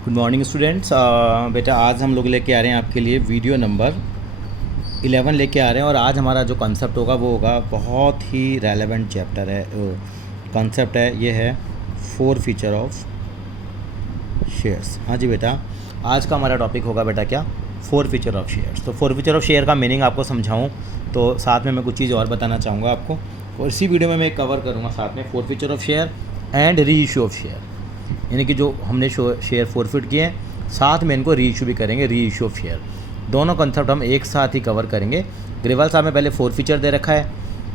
Good morning students. बेटा आज हम लोग लेके आ रहे हैं आपके लिए वीडियो नंबर 11 लेके आ रहे हैं। और आज हमारा जो कॉन्सेप्ट होगा वो होगा बहुत ही रेलेवेंट चैप्टर है, कॉन्सेप्ट है, ये है 4 फीचर ऑफ शेयर्स। हाँ जी बेटा, आज का हमारा टॉपिक होगा बेटा क्या, 4 फीचर ऑफ शेयर्स। तो 4 फीचर ऑफ शेयर का मीनिंग आपको समझाऊँ तो साथ में मैं कुछ चीज़ और बताना चाहूँगा आपको, और इसी वीडियो में मैं कवर करूँगा साथ में 4 feature of share and re issue of share, यानी कि जो हमने शेयर फॉरफिट किए हैं साथ में इनको री इशू भी करेंगे, री इशू ऑफ शेयर। दोनों कंसेप्ट हम एक साथ ही कवर करेंगे। ग्रेवाल साहब ने पहले 4 फीचर दे रखा है,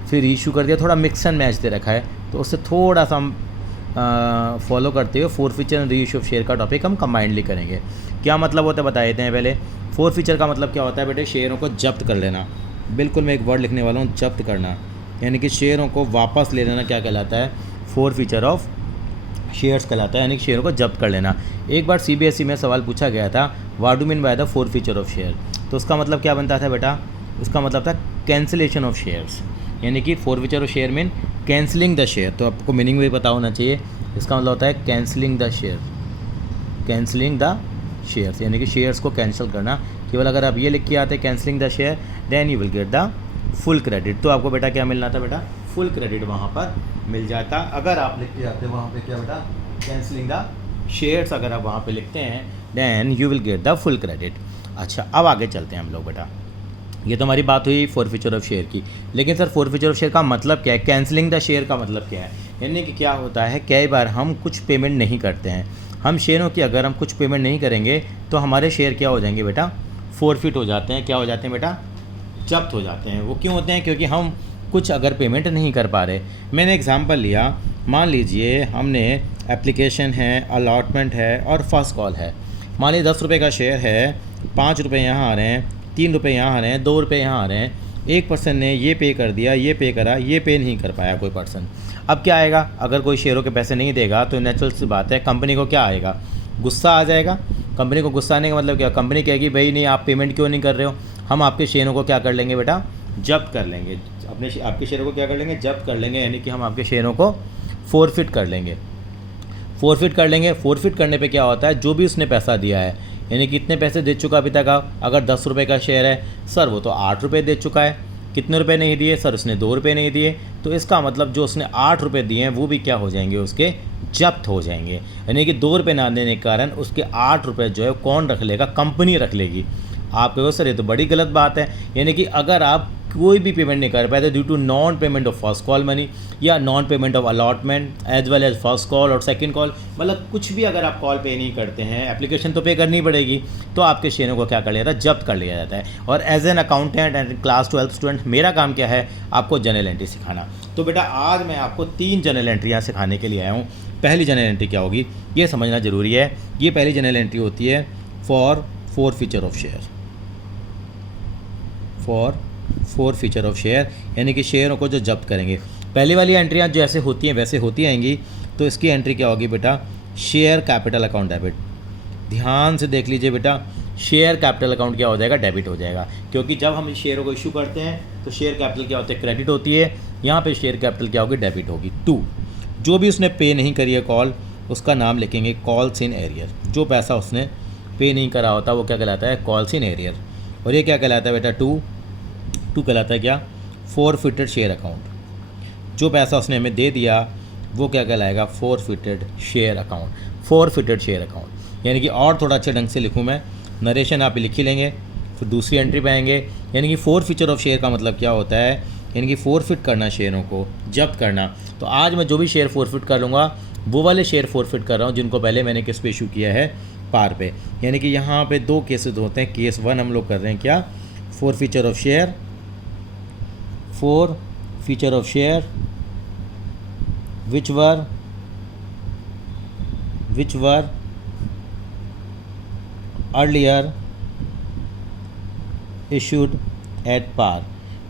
फिर री इशू कर दिया, थोड़ा मिक्स एंड मैच दे रखा है, तो उससे थोड़ा सा हम फॉलो करते हुए 4 feature and re issue of share का टॉपिक हम कंबाइंडली करेंगे। क्या मतलब होता है बता देते हैं पहले। 4 फीचर का मतलब क्या होता है बेटे, शेयरों को जब्त कर लेना। बिल्कुल मैं एक वर्ड लिखने वाला हूँ, जब्त करना, यानी कि शेयरों को वापस ले लेना क्या कहलाता है, 4 फीचर ऑफ शेयर्स कहलाता है, यानी कि शेयरों को जब्त कर लेना। एक बार सीबीएसई में सवाल पूछा गया था, what do mean by the 4 feature of share, तो उसका मतलब क्या बनता था बेटा, उसका मतलब था कैंसिलेशन ऑफ शेयर्स, यानी कि 4 feature of share mean cancelling the share. तो आपको मीनिंग भी पता होना चाहिए, इसका मतलब होता है cancelling the share, cancelling the shares, यानी कि शेयर्स को कैंसिल करना। केवल अगर आप ये लिख के आते cancelling the share, then you will get the full credit. तो आपको बेटा क्या मिलना था बेटा, फुल क्रेडिट वहाँ पर मिल जाता। अगर आप लिख के आते वहाँ पे क्या बेटा, कैंसिलिंग द शेयर्स अगर आप वहाँ पे लिखते हैं, then you will get the full credit. अच्छा, अब आगे चलते हैं हम लोग बेटा। ये तो हमारी बात हुई 4 फीचर ऑफ शेयर की, लेकिन सर 4 फीचर ऑफ शेयर का मतलब क्या है, कैंसिलिंग द शेयर का मतलब क्या है, यानी कि क्या होता है, कई बार हम कुछ पेमेंट नहीं करते हैं, हम शेयरों की अगर हम कुछ पेमेंट नहीं करेंगे तो हमारे शेयर क्या हो जाएंगे बेटा, फोरफिट हो जाते हैं। क्या हो जाते हैं बेटा, जब्त हो जाते हैं। वो क्यों होते हैं, क्योंकि हम कुछ अगर पेमेंट नहीं कर पा रहे। मैंने एग्जांपल लिया, मान लीजिए हमने एप्लीकेशन है, अलॉटमेंट है और फर्स्ट कॉल है। मान लीजिए 10 रुपये का शेयर है, 5 रुपये यहाँ आ रहे हैं, 3 रुपये यहाँ आ रहे हैं, 2 रुपये यहाँ आ रहे हैं। एक पर्सन ने ये पे कर दिया, ये पे करा, ये पे नहीं कर पाया कोई पर्सन। अब क्या आएगा, अगर कोई शेयरों के पैसे नहीं देगा तो नेचुरल सी बात है कंपनी को क्या आएगा, गुस्सा आ जाएगा। कंपनी को गुस्सा आने का मतलब क्या, कंपनी कहेगी भाई नहीं आप पेमेंट क्यों नहीं कर रहे हो, हम आपके शेयरों को क्या कर लेंगे बेटा, जब्त कर लेंगे। आपके शेयरों को क्या कर लेंगे, जब्त कर लेंगे, यानी कि हम आपके शेयरों को फोरफिट कर लेंगे। फोरफिट कर लेंगे। फोरफिट करने पे क्या होता है, जो भी उसने पैसा दिया है, यानी कि कितने पैसे दे चुका अभी तक आप, अगर 10 रुपये का शेयर है सर वो तो 8 रुपये दे चुका है। कितने रुपए नहीं दिए सर, उसने 2 रुपये नहीं दिए, तो इसका मतलब जो उसने 8 रुपये दिए हैं वो भी क्या हो जाएंगे, उसके जब्त हो जाएंगे। यानी कि 2 रुपये ना देने के कारण उसके 8 रुपये जो है कौन रख लेगा, कंपनी रख लेगी। आप कहो सर ये तो बड़ी गलत बात है, यानी कि अगर आप कोई भी पेमेंट नहीं कर पाए due to non payment of first call money या non payment of allotment as well as first call और सेकंड कॉल, मतलब कुछ भी अगर आप कॉल पे नहीं करते हैं, एप्लीकेशन तो पे करनी पड़ेगी, तो आपके शेयरों को क्या कर लिया जाता है, जब्त कर लिया जाता है। और as an accountant and class 12 student मेरा काम क्या है, आपको जर्नल एंट्री सिखाना। तो बेटा आज मैं आपको 3 जर्नल एंट्रियाँ सिखाने के लिए आया हूँ। पहली जर्नल एंट्री क्या होगी ये समझना जरूरी है। ये पहली जर्नल एंट्री होती है for 4 feature of share, for 4 feature of share, यानी कि शेयरों को जो जब्त करेंगे। पहली वाली एंट्रियाँ जो ऐसे होती हैं वैसे होती आएंगी, तो इसकी एंट्री क्या होगी बेटा, शेयर कैपिटल अकाउंट डेबिट। ध्यान से देख लीजिए बेटा, शेयर कैपिटल अकाउंट क्या हो जाएगा, डेबिट हो जाएगा, क्योंकि जब हम शेयरों को इशू करते हैं तो शेयर कैपिटल क्या होती है, क्रेडिट होती है, यहाँ पे शेयर कैपिटल क्या होगी, डेबिट होगी। 2, जो भी उसने पे नहीं करी है कॉल, उसका नाम लिखेंगे कॉल्स इन एरियर। जो पैसा उसने पे नहीं करा होता वो क्या कहलाता है, कॉल्स इन एरियर। और ये क्या कहलाता है बेटा, 2 कहलाता है क्या, फोरफिटेड शेयर अकाउंट। जो पैसा उसने हमें दे दिया वो क्या कहलाएगा, forfeited share account, forfeited share account. यानी कि और थोड़ा अच्छे ढंग से लिखूँ मैं, नरेशन आप लिख ही लेंगे, फिर दूसरी एंट्री पे आएंगे। यानी कि 4 फीचर ऑफ शेयर का मतलब क्या होता है, यानी कि फोरफिट करना, शेयरों को जब्त करना। तो आज मैं जो भी शेयर फोरफिट कर लूँगा वो वाले शेयर फोरफिट कर रहा हूँ जिनको पहले मैंने किस पे इशू किया है, पार पे। यानी कि यहाँ पे 2 केसेस होते हैं। केस 1 हम लोग कर रहे हैं क्या, 4 feature of share, 4 feature of share which were earlier issued at par,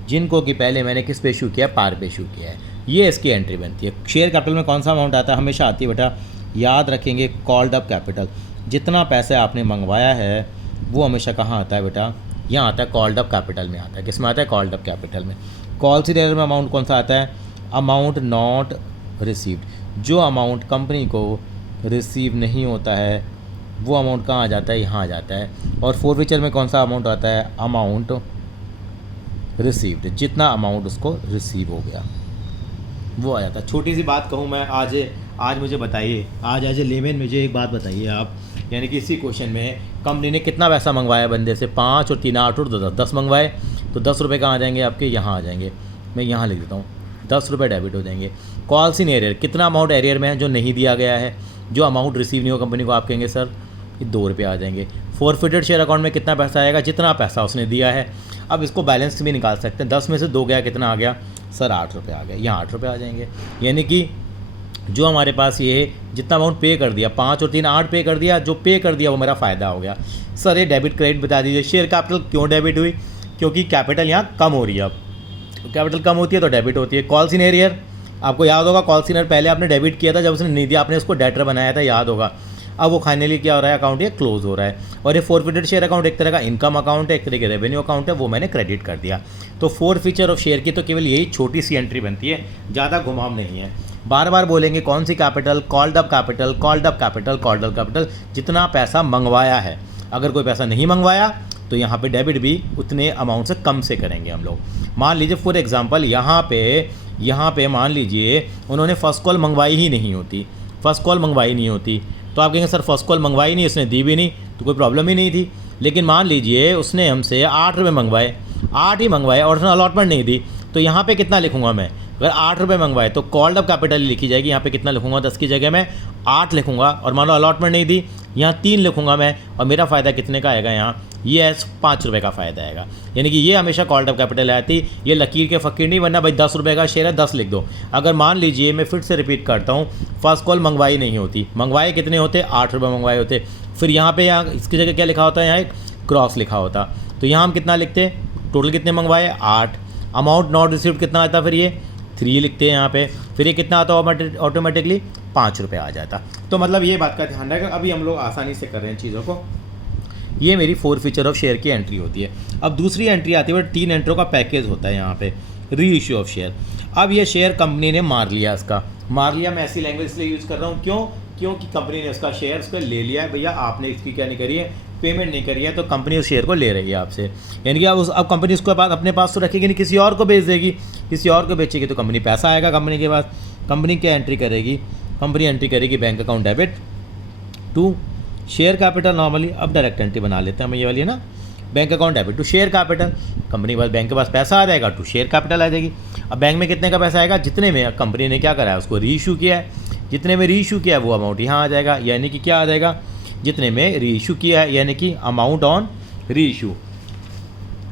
जिनको कि पहले मैंने किस पे इशू किया, पार पे इशू किया है। ये इसकी एंट्री बनती है। शेयर कैपिटल में कौन सा अमाउंट आता है, हमेशा आती है बेटा, याद रखेंगे कॉल्ड अप कैपिटल। जितना पैसे आपने मंगवाया है वो हमेशा कहाँ आता है बेटा, यहाँ आता है कॉल्ड अप कैपिटल में आता है। किस में आता है, कॉल्ड अप कैपिटल में। कॉल्स इन एरियर में अमाउंट कौन सा आता है, अमाउंट नॉट रिसीव्ड। जो अमाउंट कंपनी को रिसीव नहीं होता है वो अमाउंट कहाँ आ जाता है, यहाँ आ जाता है। और फोरफीचर में कौन सा अमाउंट आता है, अमाउंट रिसीव्ड, जितना अमाउंट उसको रिसीव हो गया वो आ जाता है। छोटी सी बात कहूँ मैं, आज मुझे बताइए, आज लेमेन मुझे एक बात बताइए आप, यानी कि इसी क्वेश्चन में कंपनी ने कितना पैसा मंगवाया बंदे से, 5 और 3 8 और 10 मंगवाए, तो 10 रुपये कहाँ आ जाएंगे आपके, यहाँ आ जाएंगे। मैं यहाँ लिख देता हूँ, 10 रुपये डेबिट हो जाएंगे। कॉल्स इन एरियर, कितना अमाउंट एरियर में है जो नहीं दिया गया है, जो अमाउंट रिसीव नहीं हो कंपनी को, आप कहेंगे सर ये 2 रुपये आ जाएंगे। फोरफिटेड शेयर अकाउंट में कितना पैसा आएगा, जितना पैसा उसने दिया है। अब इसको बैलेंस भी निकाल सकते हैं, 10 में से 2 गया, कितना आ गया सर, 8 रुपये आ गया, यहाँ 8 रुपये आ जाएंगे। यानी कि जो हमारे पास ये जितना अमाउंट पे कर दिया, 5 और 3 8 पे कर दिया, जो पे कर दिया वो मेरा फ़ायदा हो गया। सर ये डेबिट क्रेडिट बता दीजिए। शेयर कैपिटल क्यों डेबिट हुई, क्योंकि कैपिटल यहाँ कम हो रही है, अब कैपिटल कम होती है तो डेबिट होती है। कॉल्स इन एरियर, आपको याद होगा कॉल्स इन एरियर पहले आपने डेबिट किया था जब उसने नहीं दिया, आपने उसको डेटर बनाया था, याद होगा। अब वो फाइनली क्या हो रहा है, अकाउंट ये क्लोज हो रहा है। और ये फोरफिटेड शेयर अकाउंट एक तरह का इनकम अकाउंट है, एक तरह का रेवेन्यू अकाउंट है, वो मैंने क्रेडिट कर दिया। तो फोरफीचर ऑफ शेयर की तो केवल यही छोटी सी एंट्री बनती है, ज़्यादा घुमाव नहीं है। बार बार बोलेंगे कौन सी capital, called up capital, called up capital, called up capital, जितना पैसा मंगवाया है। अगर कोई पैसा नहीं मंगवाया तो यहाँ पे डेबिट भी उतने अमाउंट से कम से करेंगे हम लोग। मान लीजिए फॉर एग्जांपल यहाँ पे मान लीजिए उन्होंने फर्स्ट कॉल मंगवाई ही नहीं होती, फर्स्ट कॉल मंगवाई नहीं होती, तो आप कहेंगे सर फर्स्ट कॉल मंगवाई नहीं, उसने दी भी नहीं, तो कोई प्रॉब्लम ही नहीं थी। लेकिन मान लीजिए उसने हमसे 8 रुपये मंगवाए, 8 ही मंगवाए और उसने अलॉटमेंट नहीं दी, तो यहाँ पे कितना लिखूंगा मैं, अगर 8 रुपये मंगवाए तो कॉल्ड अप कैपिटल लिखी जाएगी, यहाँ पे कितना लिखूंगा, 10 की जगह मैं 8 लिखूंगा। और मान लो अलॉटमेंट नहीं दी, यहाँ 3 लिखूंगा मैं, और मेरा फ़ायदा कितने का आएगा, यहाँ ये 5 रुपये का फ़ायदा आएगा। यानी कि ये हमेशा कॉल्ड अप कैपिटल आती, ये लकीर के फ़कीर नहीं बनना भाई 10 रुपये का शेयर है 10 लिख दो। अगर मान लीजिए मैं फिर से रिपीट करता हूँ, फर्स्ट कॉल मंगवाई नहीं होती, मंगवाए कितने होते, 8 रुपये मंगवाए होते, फिर यहाँ पे यहाँ इसकी जगह क्या लिखा होता है, यहाँ एक क्रॉस लिखा होता, तो यहाँ हम कितना लिखते, टोटल कितने मंगवाए 8, अमाउंट नॉट रिसीव्ड कितना आता, फिर ये 3 लिखते हैं यहाँ पे, फिर ये कितना आता ऑटोमेटिकली 5 रुपये आ जाता। तो मतलब ये बात का ध्यान रखेगा, अभी हम लोग आसानी से कर रहे हैं चीज़ों को। ये मेरी फोरफीचर ऑफ शेयर की एंट्री होती है। अब दूसरी एंट्री आती है, 3 एंट्रियों का पैकेज होता है यहाँ पे, री इशू ऑफ शेयर। अब ये शेयर कंपनी ने मार लिया, इसका मार लिया, मैं ऐसी लैंग्वेज इसलिए यूज़ कर रहा हूँ क्योंकि कंपनी ने उसका शेयर उसका ले लिया है, भैया आपने इसकी क्या नहीं करी है, पेमेंट नहीं करी है, तो कंपनी उस शेयर को ले रही है आपसे। यानी कि अब कंपनी उसके बाद अपने पास तो रखेगी नहीं, किसी और को बेच देगी, किसी और को बेचेगी तो कंपनी पैसा आएगा कंपनी के पास। कंपनी क्या एंट्री करेगी, कंपनी एंट्री करेगी bank account debit to share capital normally. अब डायरेक्ट एंट्री बना लेते हैं हम ये वाली है ना, bank account debit to share capital. Company के पास बैंक के पास पैसा आ जाएगा, टू शेयर कैपिटल आ जाएगी। अब बैंक में कितने का पैसा आएगा, जितने में कंपनी ने क्या करा है उसको री इशू किया है, जितने में री इशू किया है वो अमाउंट यहाँ आ जाएगा। यानी कि क्या आ जाएगा, जितने में री इशू किया है, यानी कि अमाउंट ऑन री इशू।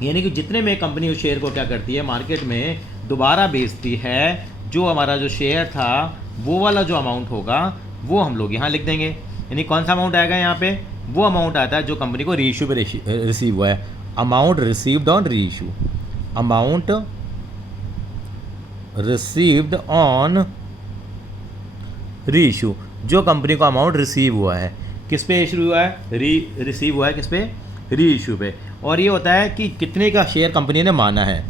यानी कि जितने में कंपनी उस शेयर को क्या करती है, मार्केट में दोबारा बेचती है, जो हमारा जो शेयर था वो वाला जो अमाउंट होगा वो हम लोग यहाँ लिख देंगे। यानी कौन सा अमाउंट आएगा यहाँ पे, वो अमाउंट आता है जो कंपनी को री इशू पे रिसीव हुआ है, अमाउंट रिसीव्ड ऑन री इशू, अमाउंट रिसीव्ड ऑन री इशू, जो कंपनी को अमाउंट रिसीव हुआ है, किस पे इशू हुआ है, रिसीव हुआ है किस पे, री इशू पे। और ये होता है कि कितने का शेयर कंपनी ने माना है,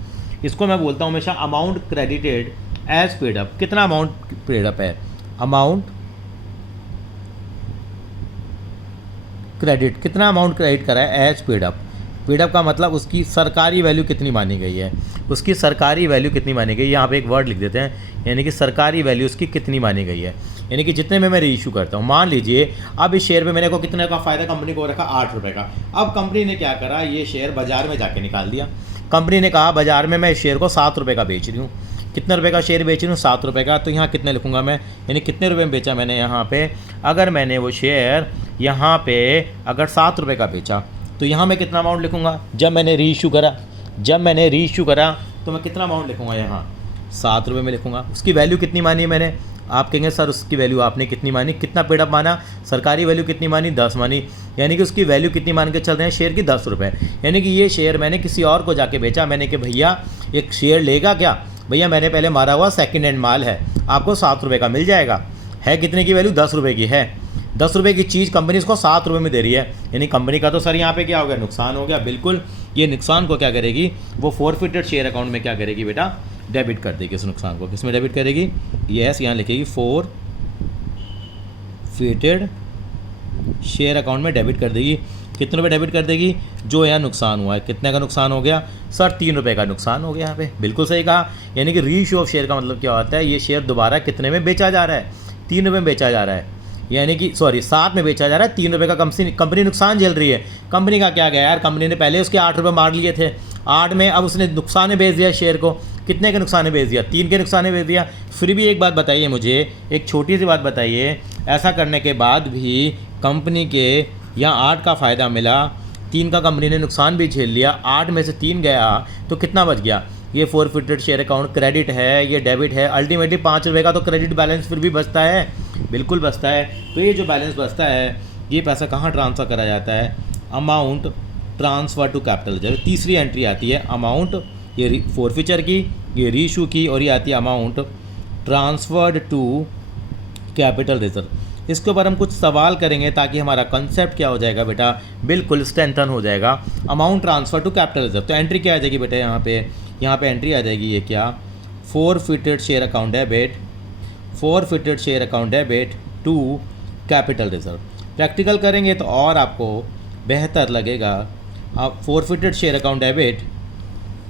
इसको मैं बोलता हूँ हमेशा amount credited as paid up. कितना अमाउंट पेड अप है, अमाउंट क्रेडिट, कितना अमाउंट क्रेडिट करा है as paid up. Paid up का मतलब उसकी सरकारी वैल्यू कितनी मानी गई है, उसकी सरकारी वैल्यू कितनी मानी गई है, यहाँ पे एक वर्ड लिख देते हैं, यानी कि सरकारी वैल्यू उसकी कितनी मानी गई है। यानी कि जितने में मैं री इशू करता हूँ, मान लीजिए अब इस शेयर पे मेरे को कितने का फ़ायदा कंपनी को रखा, 8 रुपये का। अब कंपनी ने क्या करा, ये शेयर बाजार में जाके निकाल दिया। कंपनी ने कहा बाजार में मैं इस शेयर को 7 रुपये का बेच रही हूँ, कितने रुपए का शेयर बेच रही हूँ, 7 रुपये का। तो यहाँ कितने लिखूँगा मैं, यानी कितने रुपए में बेचा मैंने यहाँ पे, अगर मैंने वो शेयर यहाँ पे अगर 7 रुपये का बेचा तो यहाँ मैं कितना अमाउंट लिखूँगा, जब मैंने री इशू करा तो मैं कितना अमाउंट लिखूँगा, यहाँ 7 रुपये में लिखूँगा। उसकी वैल्यू कितनी मानी है मैंने, आप कहेंगे सर उसकी वैल्यू आपने कितनी मानी, कितना पेड अप माना, सरकारी वैल्यू कितनी मानी, 10 मानी। यानी कि उसकी वैल्यू कितनी मान के चल रहे हैं शेयर की, 10 रुपये। यानी कि ये शेयर मैंने किसी और को जाके बेचा, मैंने कि भैया एक शेयर लेगा क्या, भैया मैंने पहले मारा हुआ सेकंड हैंड माल है, आपको 7 रुपये का मिल जाएगा। है कितने की वैल्यू, 10 रुपये की है। 10 रुपये की चीज़ कंपनी इसको 7 रुपये में दे रही है, यानी कंपनी का तो सर यहाँ पे क्या हो गया, नुकसान हो गया। बिल्कुल, ये नुकसान को क्या करेगी, वो फोरफिटेड शेयर अकाउंट में क्या करेगी बेटा, डेबिट कर देगी इस नुकसान को। किस में डेबिट करेगी, यस यहाँ लिखेगी फोरफिटेड शेयर अकाउंट में डेबिट कर देगी। कितने रुपये डेबिट कर देगी? जो यहाँ नुकसान हुआ है। कितने का नुकसान हो गया सर? 3 रुपये का नुकसान हो गया यहाँ पे। बिल्कुल सही कहा। यानी कि रीइश्यू ऑफ शेयर का मतलब क्या होता है? ये शेयर दोबारा कितने में बेचा जा रहा है? 3 रुपये में बेचा जा रहा है, यानी कि 7 में बेचा जा रहा है। 3 रुपये का कंपनी नुकसान झेल रही है। कंपनी का क्या गया यार, कंपनी ने पहले उसके 8 रुपये मार लिए थे, 8 में अब उसने नुकसान में बेच दिया शेयर को। कितने के नुकसान में बेच दिया? 3 के नुकसान में बेच दिया। फिर भी एक बात बताइए मुझे, एक छोटी सी बात बताइए, ऐसा करने के बाद भी कंपनी के यहाँ 8 का फ़ायदा मिला, 3 का कंपनी ने नुकसान भी झेल लिया, 8 में से 3 गया तो कितना बच गया? ये फोरफिटेड शेयर अकाउंट क्रेडिट है, ये डेबिट है। अल्टीमेटली 5 रुपये का तो क्रेडिट बैलेंस फिर भी बचता है, बिल्कुल बचता है। तो ये जो बैलेंस बचता है, ये पैसा कहाँ ट्रांसफ़र करा जाता है? Amount transfer to capital reserve. तीसरी एंट्री आती है अमाउंट, ये फोरफिचर की, ये रीइश्यू की, और ये आती है amount transferred to capital reserve. इसके ऊपर हम कुछ सवाल करेंगे ताकि हमारा कंसेप्ट क्या हो जाएगा बेटा, बिल्कुल स्ट्रेंथन हो जाएगा। Amount transfer to capital reserve, तो एंट्री क्या आ जाएगी बेटा? यहाँ पे एंट्री आ जाएगी, ये क्या? Forfeited share account debit, forfeited share account debit to capital reserve. Practical करेंगे तो और आपको बेहतर लगेगा। आप forfeited share account debit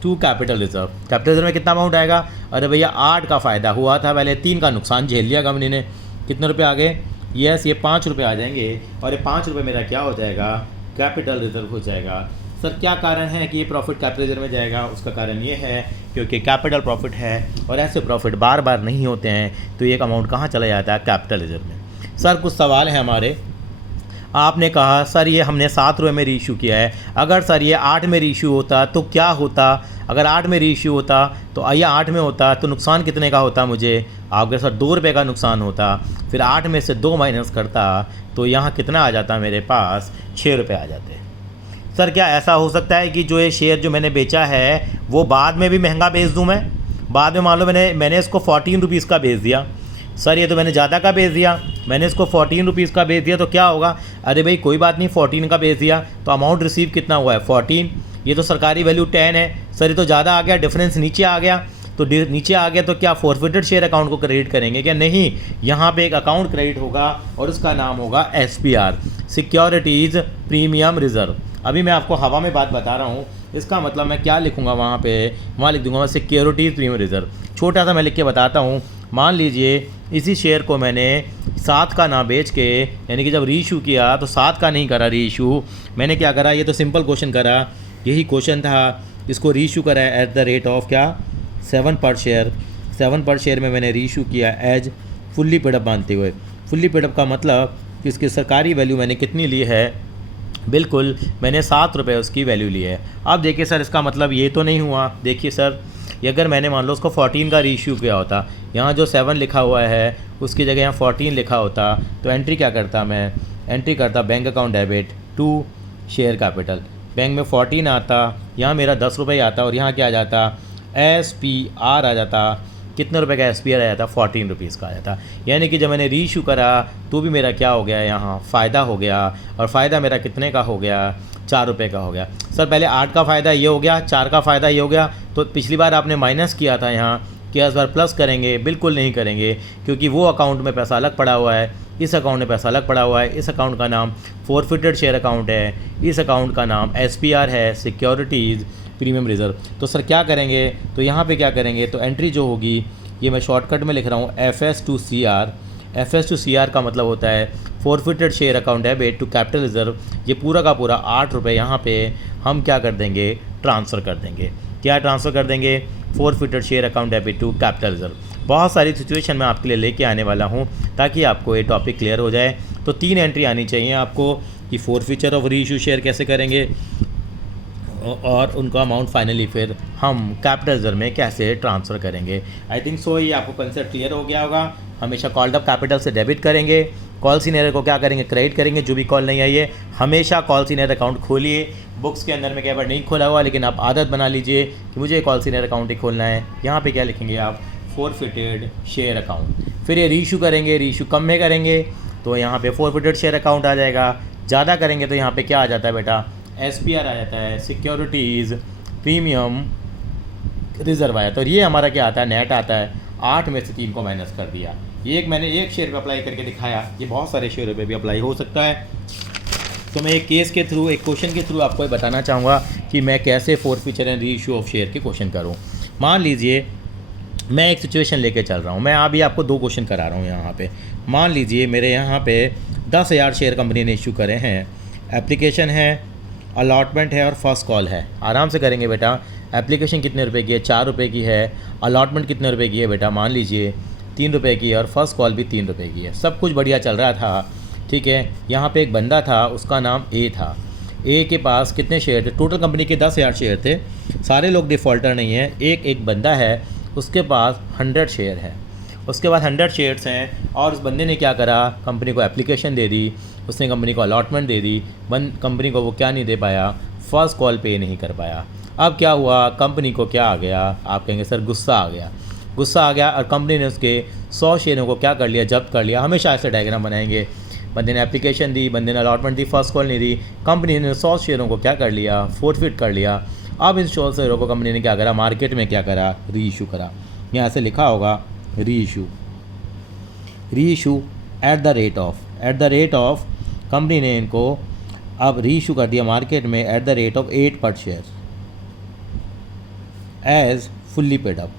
to capital reserve, capital reserve में कितना अमाउंट आएगा? अरे भैया 8 का फ़ायदा हुआ था पहले, 3 का नुकसान झेल लिया कंपनी ने। कितने रुपये आ गए? यस, ये 5 रुपये आ जाएंगे, और ये 5 रुपये मेरा क्या हो जाएगा? कैपिटल रिजर्व हो जाएगा। सर क्या कारण है कि ये प्रॉफिट कैपिटल रिजर्व में जाएगा? उसका कारण ये है क्योंकि कैपिटल प्रॉफिट है, और ऐसे प्रॉफिट बार बार नहीं होते हैं, तो ये अमाउंट कहाँ चला जाता है? कैपिटल रिजर्व में। सर कुछ सवाल हैं हमारे। आपने कहा सर ये हमने 7 रुपये में रीइश्यू किया है, अगर सर ये 8 में रीइश्यू होता तो क्या होता? अगर 8 में रीइश्यू होता तो या 8 में होता तो नुकसान कितने का होता मुझे? अगर सर 2 रुपये का नुकसान होता, फिर 8 में से 2 माइनस करता तो यहाँ कितना आ जाता मेरे पास? 6 रुपये आ जाते। सर क्या ऐसा हो सकता है कि जो ये शेयर जो मैंने बेचा है वो बाद में भी महंगा बेच दूँ मैं? बाद में मान लो मैंने इसको 14 रुपीज़ का बेच दिया। सर ये तो मैंने ज़्यादा का बेच दिया, मैंने इसको 14 रुपीज़ का बेच दिया, तो क्या होगा? अरे भाई कोई बात नहीं, 14 का बेच दिया तो अमाउंट रिसीव कितना हुआ है? 14। ये तो सरकारी वैल्यू 10 है। सर ये तो ज़्यादा आ गया, डिफरेंस नीचे आ गया, तो नीचे आ गया तो क्या फोरफिटेड शेयर अकाउंट को क्रेडिट करेंगे क्या? नहीं, यहाँ पे एक अकाउंट क्रेडिट होगा और उसका नाम होगा SPR, सिक्योरिटीज़ प्रीमियम रिजर्व। अभी मैं आपको हवा में बात बता रहा हूँ, इसका मतलब मैं क्या लिखूँगा वहाँ लिख दूँगा सिक्योरिटीज़ प्रीमियम रिजर्व। छोटा सा मैं लिख के बताता हूँ। मान लीजिए इसी शेयर को मैंने 7 का ना बेच के, यानी कि जब रीइश्यू किया तो 7 का नहीं करा रीइश्यू, मैंने क्या करा? ये तो सिंपल क्वेश्चन करा, यही क्वेश्चन था, इसको रीइश्यू करा एट द रेट ऑफ क्या? 7 पर शेयर। 7 पर शेयर में मैंने रीइश्यू किया एज फुल्ली पेडअप मानते हुए। फुल्ली पेडअप का मतलब कि इसकी सरकारी वैल्यू मैंने कितनी ली है? बिल्कुल मैंने 7 रुपये उसकी वैल्यू ली है। अब देखिए सर इसका मतलब ये तो नहीं हुआ। देखिए सर, ये अगर मैंने मान लो उसको 14 का रीइश्यू किया होता, यहाँ जो 7 लिखा हुआ है उसकी जगह यहाँ 14 लिखा होता, तो एंट्री क्या करता मैं? एंट्री करता bank account debit to share capital. Bank में 14 आता, यहाँ मेरा 10 रुपये आता, और यहाँ क्या आ जाता? SPR आ जाता। कितने रुपए का SPR आ जाता? 14 रुपीज़ का आ जाता। यानी कि जब मैंने रीइश्यू करा तो भी मेरा क्या हो गया? यहाँ फ़ायदा हो गया, और फ़ायदा मेरा कितने का हो गया? 4 रुपये का हो गया। सर पहले 8 का फ़ायदा ये हो गया, 4 का फ़ायदा ये हो गया, तो पिछली बार आपने माइनस किया था यहाँ, क्या इस बार प्लस करेंगे? बिल्कुल नहीं करेंगे, क्योंकि वो अकाउंट में पैसा अलग पड़ा हुआ है, इस अकाउंट में पैसा अलग पड़ा हुआ है। इस अकाउंट का नाम फोरफिटेड शेयर अकाउंट है, इस अकाउंट का नाम SPR है, सिक्योरिटीज़ प्रीमियम रिजर्व। तो सर क्या करेंगे? तो यहाँ पे क्या करेंगे? तो एंट्री जो होगी, ये मैं शॉर्टकट में लिख रहा हूँ, FS to CR। FS to CR का मतलब होता है forfeited share account debit to capital reserve. ये पूरा का पूरा 8 रुपये यहाँ पे हम क्या कर देंगे? ट्रांसफ़र कर देंगे। क्या ट्रांसफ़र कर देंगे? Forfeited share account debit to capital reserve. बहुत सारी सिचुएशन मैं आपके लिए लेके आने वाला हूँ ताकि आपको ये टॉपिक क्लियर हो जाए। तो 3 एंट्री आनी चाहिए आपको कि फोरफिचर ऑफ रीइश्यू शेयर कैसे करेंगे, और उनका अमाउंट फाइनली फिर हम कैपिटल रिजर्व में कैसे ट्रांसफ़र करेंगे। आई थिंक सो ये आपको कंसेप्ट क्लियर हो गया होगा। हमेशा कॉल्ड अप कैपिटल से डेबिट करेंगे, कॉल सीनियर को क्या करेंगे? क्रेडिट करेंगे। जो भी कॉल नहीं आई है हमेशा कॉल सीनियर अकाउंट खोलिए। बुक्स के अंदर में कई बार नहीं खोला हुआ, लेकिन आप आदत बना लीजिए कि मुझे कॉल सीनियर अकाउंट ही खोलना है। यहाँ पे क्या लिखेंगे आप? Forfeited share account. फिर ये रीइश्यू करेंगे, रीइश्यू कम में करेंगे तो यहाँ पे फोरफिटेड शेयर अकाउंट आ जाएगा। ज़्यादा करेंगे तो यहाँ पे क्या आ जाता है बेटा? SPR आ जाता है, सिक्योरिटीज़ प्रीमियम रिजर्व आया। तो ये हमारा क्या आता है? नेट आता है। 8 में से 3 को माइनस कर दिया, ये एक मैंने एक शेयर पे अप्लाई करके दिखाया, ये बहुत सारे शेयरों पे भी अप्लाई हो सकता है। तो मैं एक केस के थ्रू, एक क्वेश्चन के थ्रू आपको ये बताना चाहूँगा कि मैं कैसे forfeiture and re issue of share के क्वेश्चन करूँ। मान लीजिए मैं एक सिचुएशन लेके चल रहा हूँ, मैं अभी आपको 2 क्वेश्चन करा रहा हूँ यहाँ पे। मान लीजिए मेरे यहाँ पे 10,000 शेयर कंपनी ने इशू करे हैं, एप्लीकेशन है, अलॉटमेंट है और फर्स्ट कॉल है। आराम से करेंगे बेटा। एप्लीकेशन कितने रुपए की है? 4 रुपये की है। अलॉटमेंट कितने रुपए की है बेटा? मान लीजिए 3 रुपये की है और फर्स्ट कॉल भी 3 रुपये की है। सब कुछ बढ़िया चल रहा था, ठीक है। यहाँ पे एक बंदा था, उसका नाम ए था। ए के पास कितने शेयर थे? टोटल कंपनी के 10,000 शेयर थे। सारे लोग डिफ़ॉल्टर नहीं है, एक बंदा है, उसके पास 100 शेयर है। उसके बाद 100 शेयर्स हैं और उस बंदे ने क्या करा, कंपनी को एप्लीकेशन दे दी, उसने कंपनी को अलॉटमेंट दे दी। कंपनी को वो क्या नहीं दे पाया? फर्स्ट कॉल पे नहीं कर पाया। अब क्या हुआ? कंपनी को क्या आ गया? आप कहेंगे सर गुस्सा आ गया। गुस्सा आ गया और कंपनी ने उसके 100 शेयरों को क्या कर लिया? जब्त कर लिया। हमेशा ऐसे डायग्राम बनाएंगे। बंदे ने एप्लीकेशन दी, बंदे ने अलॉटमेंट दी, फर्स्ट कॉल नहीं दी, कंपनी ने 100 शेयरों को क्या कर लिया? फोरफिट कर लिया। अब इन 100 शेयरों को कंपनी ने क्या करा? मार्केट में क्या करा? री इशू करा। यहाँ से लिखा होगा री issue at the rate of company ने इनको अब री इशू कर दिया मार्केट में eight the rate of 8 per share as fully paid up.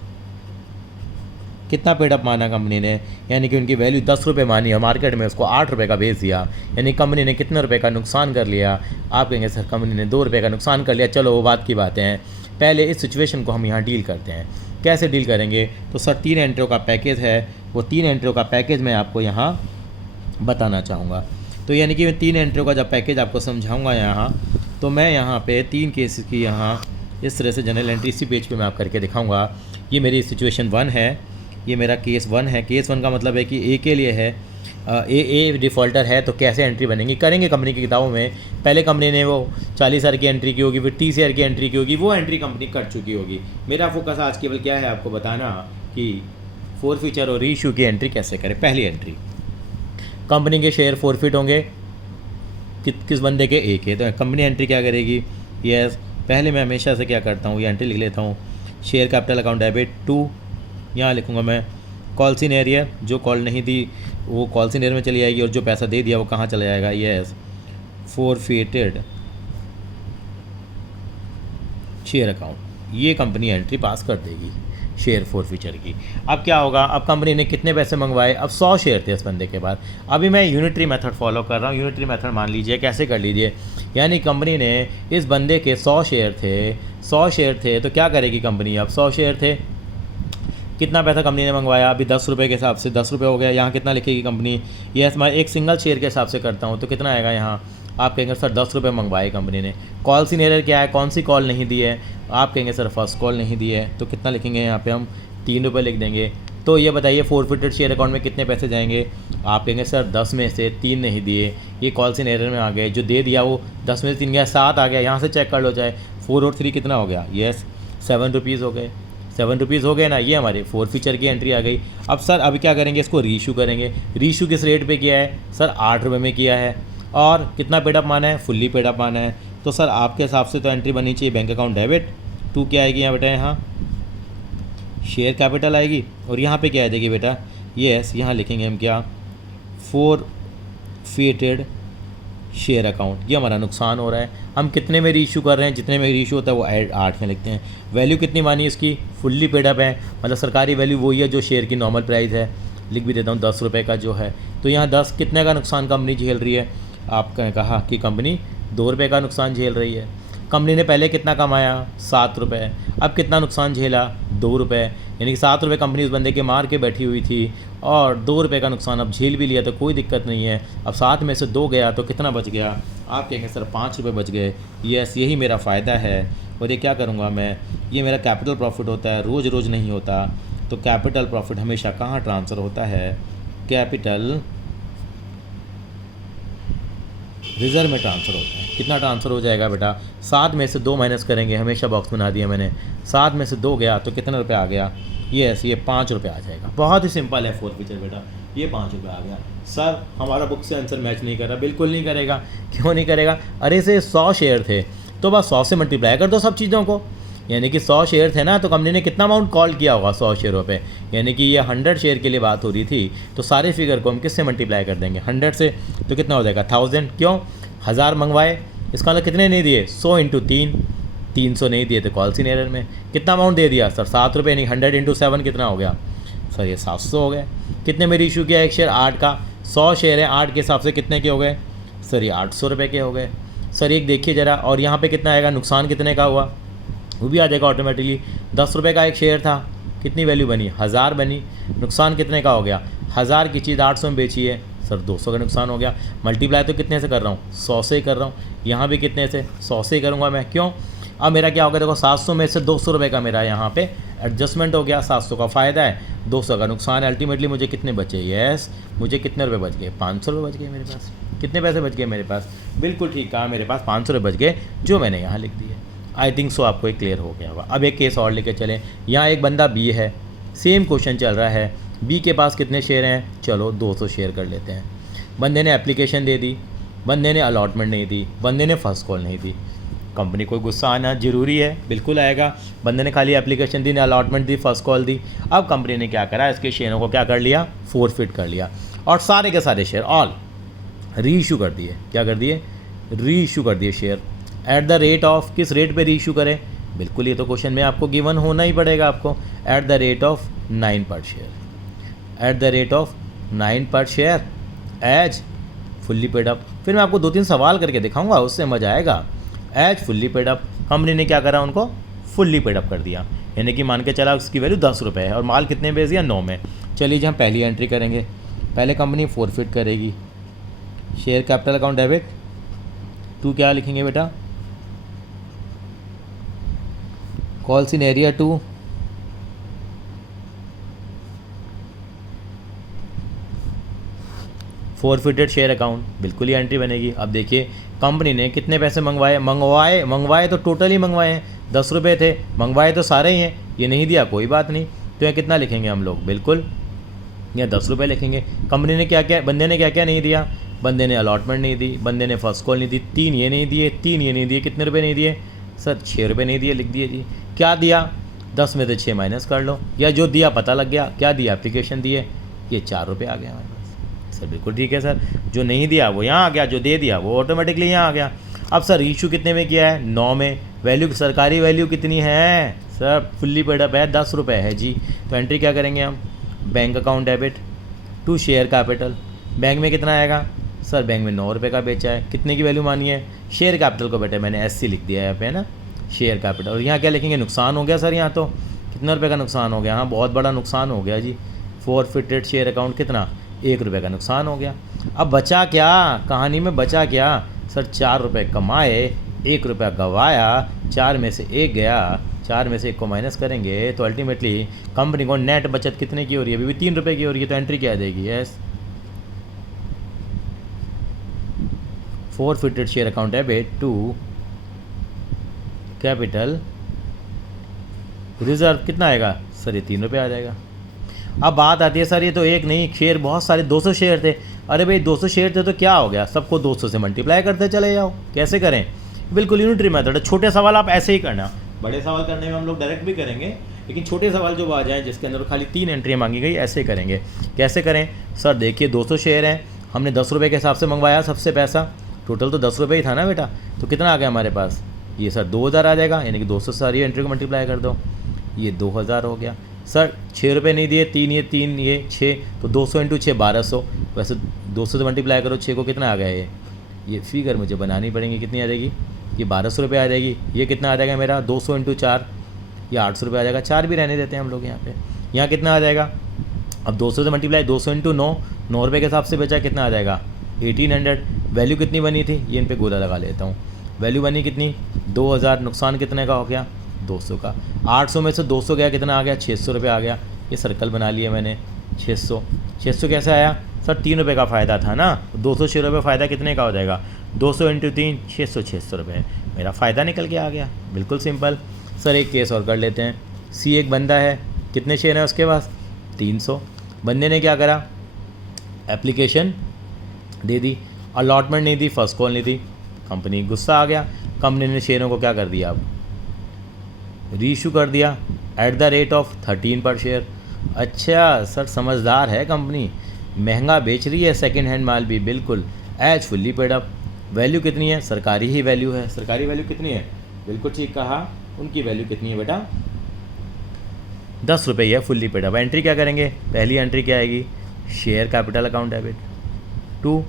कितना पेडअप माना कंपनी ने? यानी कि उनकी वैल्यू 10 रुपये मानी और मार्केट में उसको 8 रुपये का बेच दिया। यानी कंपनी ने कितने रुपए का नुकसान कर लिया? आप कहेंगे सर कंपनी ने 2 रुपये का नुकसान कर लिया। चलो वो बात की बातें हैं, पहले इस सिचुएशन को हम यहाँ डील करते हैं। कैसे डील करेंगे? तो सर 3 एंट्रियों का पैकेज है, वो 3 एंट्रियों का पैकेज मैं आपको यहाँ बताना चाहूँगा। तो यानी कि मैं 3 एंट्रियों का जब पैकेज आपको समझाऊँगा यहाँ, तो मैं यहाँ पे 3 केसेस की यहाँ इस तरह से जनरल एंट्री इसी पेज पे मैं आप करके दिखाऊँगा। ये मेरी सिचुएशन 1 है, ये मेरा केस 1 है। केस 1 का मतलब है कि ए के लिए है, ए डिफ़ॉल्टर है, तो कैसे एंट्री बनेगी? करेंगे कंपनी की किताबों में। पहले कंपनी ने वो 40,000 की एंट्री की होगी, फिर 30,000 की एंट्री की होगी, वो एंट्री कंपनी कर चुकी होगी। मेरा फोकस आज केवल क्या है, आपको बताना कि फोरफीचर और री इशू की एंट्री कैसे करें। पहली एंट्री, कंपनी के शेयर फोरफिट होंगे किस बंदे के? ए के। तो कंपनी एंट्री क्या करेगी? यस, पहले मैं हमेशा से क्या करता हूँ, ये एंट्री लिख लेता हूँ। Share capital account debit to, यहाँ लिखूँगा मैं कॉल सीनियर, जो कॉल नहीं दी वो कॉल सीनियर में चली जाएगी और जो पैसा दे दिया वो कहाँ चला जाएगा? Yes, forfeited share account. ये कंपनी एंट्री पास कर देगी शेयर फोरफीचर की। अब क्या होगा? अब कंपनी ने कितने पैसे मंगवाए? अब 100 शेयर थे इस बंदे के बाद। अभी मैं यूनिटरी मेथड फॉलो कर रहा हूँ। यूनिटरी मेथड मान लीजिए, कैसे कर लीजिए, यानी कंपनी ने इस बंदे के 100 शेयर थे, तो क्या करेगी कंपनी? अब 100 शेयर थे, कितना पैसा कंपनी ने मंगवाया? अभी 10 रुपये के हिसाब से 10 रुपये हो गया। यहाँ कितना लिखेगी कंपनी? यस, मैं एक सिंगल शेयर के हिसाब से करता हूँ, तो कितना आएगा यहाँ? आप कहेंगे सर 10 रुपये मंगवाए कंपनी ने। कॉल सीनियर क्या है? कौन सी कॉल नहीं दी है? आप कहेंगे सर फर्स्ट कॉल नहीं दी है, तो कितना लिखेंगे यहाँ पे? हम 3 रुपये लिख देंगे। तो ये बताइए फोरफिटेड शेयर अकाउंट में कितने पैसे जाएंगे? आप कहेंगे सर 10 में से 3 नहीं दिए, ये कॉल सीनियर में आ गए, जो दे दिया वो 10 में से 3 गया, 7 आ गया। यहाँ से चेक कर लो चाहे, 4 और 3 कितना हो गया? यस, 7 रुपीज़ हो गए। 7 रुपीज़ हो गए ना, ये हमारे फोरफीचर की एंट्री आ गई। अब सर अभी क्या करेंगे? इसको रीइशू करेंगे। रीइशू किस रेट पे किया है? सर 8 रुपये में किया है। और कितना पेडअप माना है? फुल्ली पेडअप माना है। तो सर आपके हिसाब से तो एंट्री बननी चाहिए बैंक अकाउंट डेबिट टू, क्या आएगी यहाँ बेटा? यहाँ शेयर कैपिटल आएगी और यहाँ पे क्या आ जाएगी बेटा? यस, यहाँ लिखेंगे हम क्या? Forfeited share account. ये हमारा नुकसान हो रहा है। हम कितने में रीइशू कर रहे हैं? जितने में रीइशू होता है वो 8 में लिखते हैं। वैल्यू कितनी मानी इसकी? फुल्ली पेडअप है, मतलब सरकारी वैल्यू वही है जो शेयर की नॉर्मल प्राइस है। लिख भी देता हूँ 10 रुपये का जो है। तो यहाँ 10 कितने का नुकसान कंपनी झेल रही है? आपने कहा कि कंपनी 2 रुपये का नुकसान झेल रही है। कंपनी ने पहले कितना कमाया? 7 रुपये। अब कितना नुकसान झेला? 2 रुपये। यानी कि 7 रुपये कंपनी उस बंदे के मार के बैठी हुई थी और 2 रुपये का नुकसान अब झेल भी लिया, तो कोई दिक्कत नहीं है। अब 7 में से 2 गया तो कितना बच गया? आप कहेंगे सर 5 रुपये बच गए। यस, यही मेरा फ़ायदा है। और ये क्या करूँगा मैं? ये मेरा कैपिटल प्रॉफिट होता है, रोज़ रोज़ नहीं होता। तो कैपिटल प्रॉफिट हमेशा कहाँ ट्रांसफ़र होता है? कैपिटल रिजर्व में ट्रांसफ़र होता है। कितना ट्रांसफ़र हो जाएगा बेटा? 7 में से 2 माइनस करेंगे, हमेशा बॉक्स बना दिया मैंने। 7 में से 2 गया तो कितना रुपये आ गया? यस, ये 5 रुपये आ जाएगा। बहुत ही सिंपल है फोरफीचर बेटा, ये 5 रुपये आ गया। सर हमारा बुक से आंसर मैच नहीं कर रहा। बिल्कुल नहीं करेगा। क्यों नहीं करेगा? अरे से 100 शेयर थे तो बस 100 से मल्टीप्लाई कर दो सब चीज़ों को। यानी कि 100 शेयर थे ना, तो कंपनी ने कितना अमाउंट कॉल किया होगा 100 शेयरों पे, यानी कि ये 100 शेयर के लिए बात हो रही थी, तो सारे फिगर को हम किससे मल्टीप्लाई कर देंगे 100 से, तो कितना हो जाएगा 1000। क्यों 1000 मंगवाए, इसका मतलब कितने नहीं दिए 100 इंटू 300 नहीं दिए थे कॉल्सिन एरर में। कितना अमाउंट दे दिया सर 7 रुपये, नहीं 100 इंटू 7 कितना हो गया सर ये 700 हो गए। कितने में इशू किया एक शेयर 8 का, 100 शेयर है 8 के हिसाब से कितने के हो गए सर ये 800 रुपये के हो गए। सर एक देखिए ज़रा, और यहाँ पे कितना आएगा नुकसान कितने का हुआ वो भी आ जाएगा ऑटोमेटिकली। 10 रुपये का एक शेयर था, कितनी वैल्यू बनी 1000 बनी, नुकसान कितने का हो गया 1000 की चीज़ 800 में बेची है सर 200 का नुकसान हो गया। मल्टीप्लाई तो कितने से कर रहा हूँ 100 से ही कर रहा हूँ, यहाँ भी कितने से 100 से ही करूँगा मैं। क्यों अब मेरा क्या होगा देखो 700 में से 200 रुपये का मेरा यहाँ पे एडजस्टमेंट हो गया, 700 का फ़ायदा है 200 का नुकसान है। अल्टीमेटली मुझे कितने बचे, यस मुझे कितने रुपए बच गए 500 रुपये बच गए मेरे पास। कितने पैसे बच गए मेरे पास, बिल्कुल ठीक कहा, मेरे पास 500 रुपये बच गए जो मैंने यहाँ लिख दिए। आई थिंक सो आपको एक क्लियर हो गया होगा। अब एक केस और लेके चलें, यहाँ एक बंदा बी है, सेम क्वेश्चन चल रहा है, बी के पास कितने शेयर हैं, चलो 200 शेयर कर लेते हैं। बंदे ने एप्लीकेशन दे दी, बंदे ने अलॉटमेंट नहीं दी, बंदे ने फर्स्ट कॉल नहीं दी। कंपनी को गुस्सा आना ज़रूरी है, बिल्कुल आएगा। बंदे ने खाली एप्लीकेशन दी, ने अलॉटमेंट दी, फर्स्ट कॉल दी। अब कंपनी ने क्या करा, इसके शेयरों को क्या कर लिया फोरफिट कर लिया और सारे के सारे शेयर ऑल री इशू कर दिए। क्या कर दिए, री इशू कर दिए share. At the rate of, किस रेट पे री इशू करें, बिल्कुल ये तो क्वेश्चन में आपको गिवन होना ही पड़ेगा आपको। Eight the rate of 9 per share, at the rate of 9 per share as fully paid up. फिर मैं आपको 2-3 सवाल करके दिखाऊंगा, उससे मज़ा आएगा। As fully paid up, company ने क्या करा उनको फुल्ली पेड अप कर दिया, यानी कि मान के चला उसकी वैल्यू 10 रुपये है और माल कितने बेच दिया 9 में। चलिए जी हम पहली एंट्री करेंगे, पहले कंपनी फोरफिट करेगी। Share capital account debit to क्या लिखेंगे बेटा, calls in arrear 2, forfeited share account, बिल्कुल ही एंट्री बनेगी। अब देखिए कंपनी ने कितने पैसे मंगवाए तो टोटल ही मंगवाए हैं, 10 रुपये थे, मंगवाए तो सारे ही हैं, ये नहीं दिया कोई बात नहीं, तो यहाँ कितना लिखेंगे हम लोग, बिल्कुल यहाँ 10 रुपये लिखेंगे। कंपनी ने क्या क्या, बंदे ने क्या क्या नहीं दिया, बंदे ने अलॉटमेंट नहीं दी, बंदे ने फर्स्ट कॉल नहीं दी, 3 ये नहीं दिए, 3 ये नहीं दिए, कितने रुपये नहीं दिए सर 6 रुपये नहीं दिए, लिख दिए जी। क्या दिया 10 में से 6 माइनस कर लो, या जो दिया पता लग गया, क्या दिया एप्लीकेशन दिए, ये 4 रुपये आ गया हमारे पास। सर बिल्कुल ठीक है सर, जो नहीं दिया वो यहाँ आ गया, जो दे दिया वो ऑटोमेटिकली यहाँ आ गया। अब सर इशू कितने में किया है 9 में, वैल्यू सरकारी वैल्यू कितनी है सर फुल्ली पेड अप है 10 रुपये है जी। तो एंट्री क्या करेंगे हम, bank account debit to share capital. Bank में कितना आएगा सर, बैंक में 9 रुपये का बेचा है, कितने की वैल्यू मानी है, शेयर कैपिटल को बेटे मैंने SC लिख दिया है यहाँ पे ना, शेयर कैपिटल। और यहाँ क्या लिखेंगे, नुकसान हो गया सर, यहाँ तो कितना रुपये का नुकसान हो गया, हाँ बहुत बड़ा नुकसान हो गया जी। फोरफिटेड शेयर अकाउंट कितना 1 रुपये का नुकसान हो गया। अब बचा क्या, कहानी में बचा क्या सर, 4 रुपये कमाए, 1 रुपया गंवाया, 4 में से 1 गया, 4 में से 1 को माइनस करेंगे तो अल्टीमेटली कंपनी को नेट बचत कितने की हो रही है, अभी भी 3 रुपये की हो रही है। तो एंट्री क्या आ जाएगी, yes forfeited share account debit to capital reserve, कितना आएगा सर ये 3 रुपये आ जाएगा। अब बात आती है सर ये तो एक नहीं शेयर बहुत सारे 200 शेयर थे, अरे भाई 200 शेयर थे तो क्या हो गया, सबको 200 से मल्टीप्लाई करते चले जाओ। कैसे करें, बिल्कुल यूनिटरी मेथड है। छोटे सवाल आप ऐसे ही करना, बड़े सवाल करने में हम लोग डायरेक्ट भी करेंगे, लेकिन छोटे सवाल जो आ जाएँ जिसके अंदर खाली 3 एंट्री मांगी गई ऐसे करेंगे। कैसे करें सर, देखिए 200 शेयर हैं, हमने 10 रुपये के हिसाब से मंगवाया सबसे पैसा, टोटल तो 10 रुपये ही था ना बेटा, तो कितना आ गया हमारे पास, ये सर 2000 आ जाएगा, यानी कि 200 से सारी एंट्री को मल्टीप्लाई कर दो, ये 2000 हो गया। सर 6 रुपये नहीं दिए, 3 ये 6, तो 200 इंटू 6 1200, वैसे 200 से मल्टीप्लाई करो 6 को, कितना आ गया ये फिगर मुझे बनानी पड़ेगी, कितनी आ जाएगी, ये 1200 रुपये आ जाएगी। ये कितना आ जाएगा मेरा 200 इंटू 4, ये 800 रुपये आ जाएगा, 4 भी रहने देते हैं हम लोग यहाँ पे। यहाँ कितना आ जाएगा, अब 200 से मल्टीप्लाई 200 इंटू 9 रुपये के हिसाब से बचा, कितना आ जाएगा 1800। वैल्यू कितनी बनी थी, ये इन पे गोला लगा लेता हूँ, वैल्यू बनी कितनी 2000, नुकसान कितने का हो गया 200 का। 800 में से 200 गया, कितना आ गया 600 रुपये आ गया। ये सर्कल बना लिया मैंने 600 कैसे आया सर, 3 रुपये का फ़ायदा था ना, 206 रुपये फ़ायदा कितने का हो जाएगा 200 इंटू 3 600 रुपये, मेरा फ़ायदा निकल के आ गया, बिल्कुल सिंपल। सर एक केस और कर लेते हैं, सी एक बंदा है, कितने शेयर हैं उसके पास 300, बंदे ने क्या करा एप्लीकेशन दे दी, अलॉटमेंट नहीं दी, फर्स्ट कॉल नहीं दी, कंपनी गुस्सा आ गया, कंपनी ने शेयरों को क्या कर दिया, अब रीइशू कर दिया एट द रेट ऑफ 13 पर शेयर। अच्छा सर, समझदार है कंपनी, महंगा बेच रही है सेकेंड हैंड माल भी, बिल्कुल as fully paid up. Value कितनी है? सरकारी ही वैल्यू है। सरकारी वैल्यू कितनी है? बिल्कुल ठीक कहा, उनकी वैल्यू कितनी है बेटा? 10 रुपये है फुल्ली पेड अप। एंट्री क्या करेंगे? पहली एंट्री क्या आएगी? Share capital account debit. 2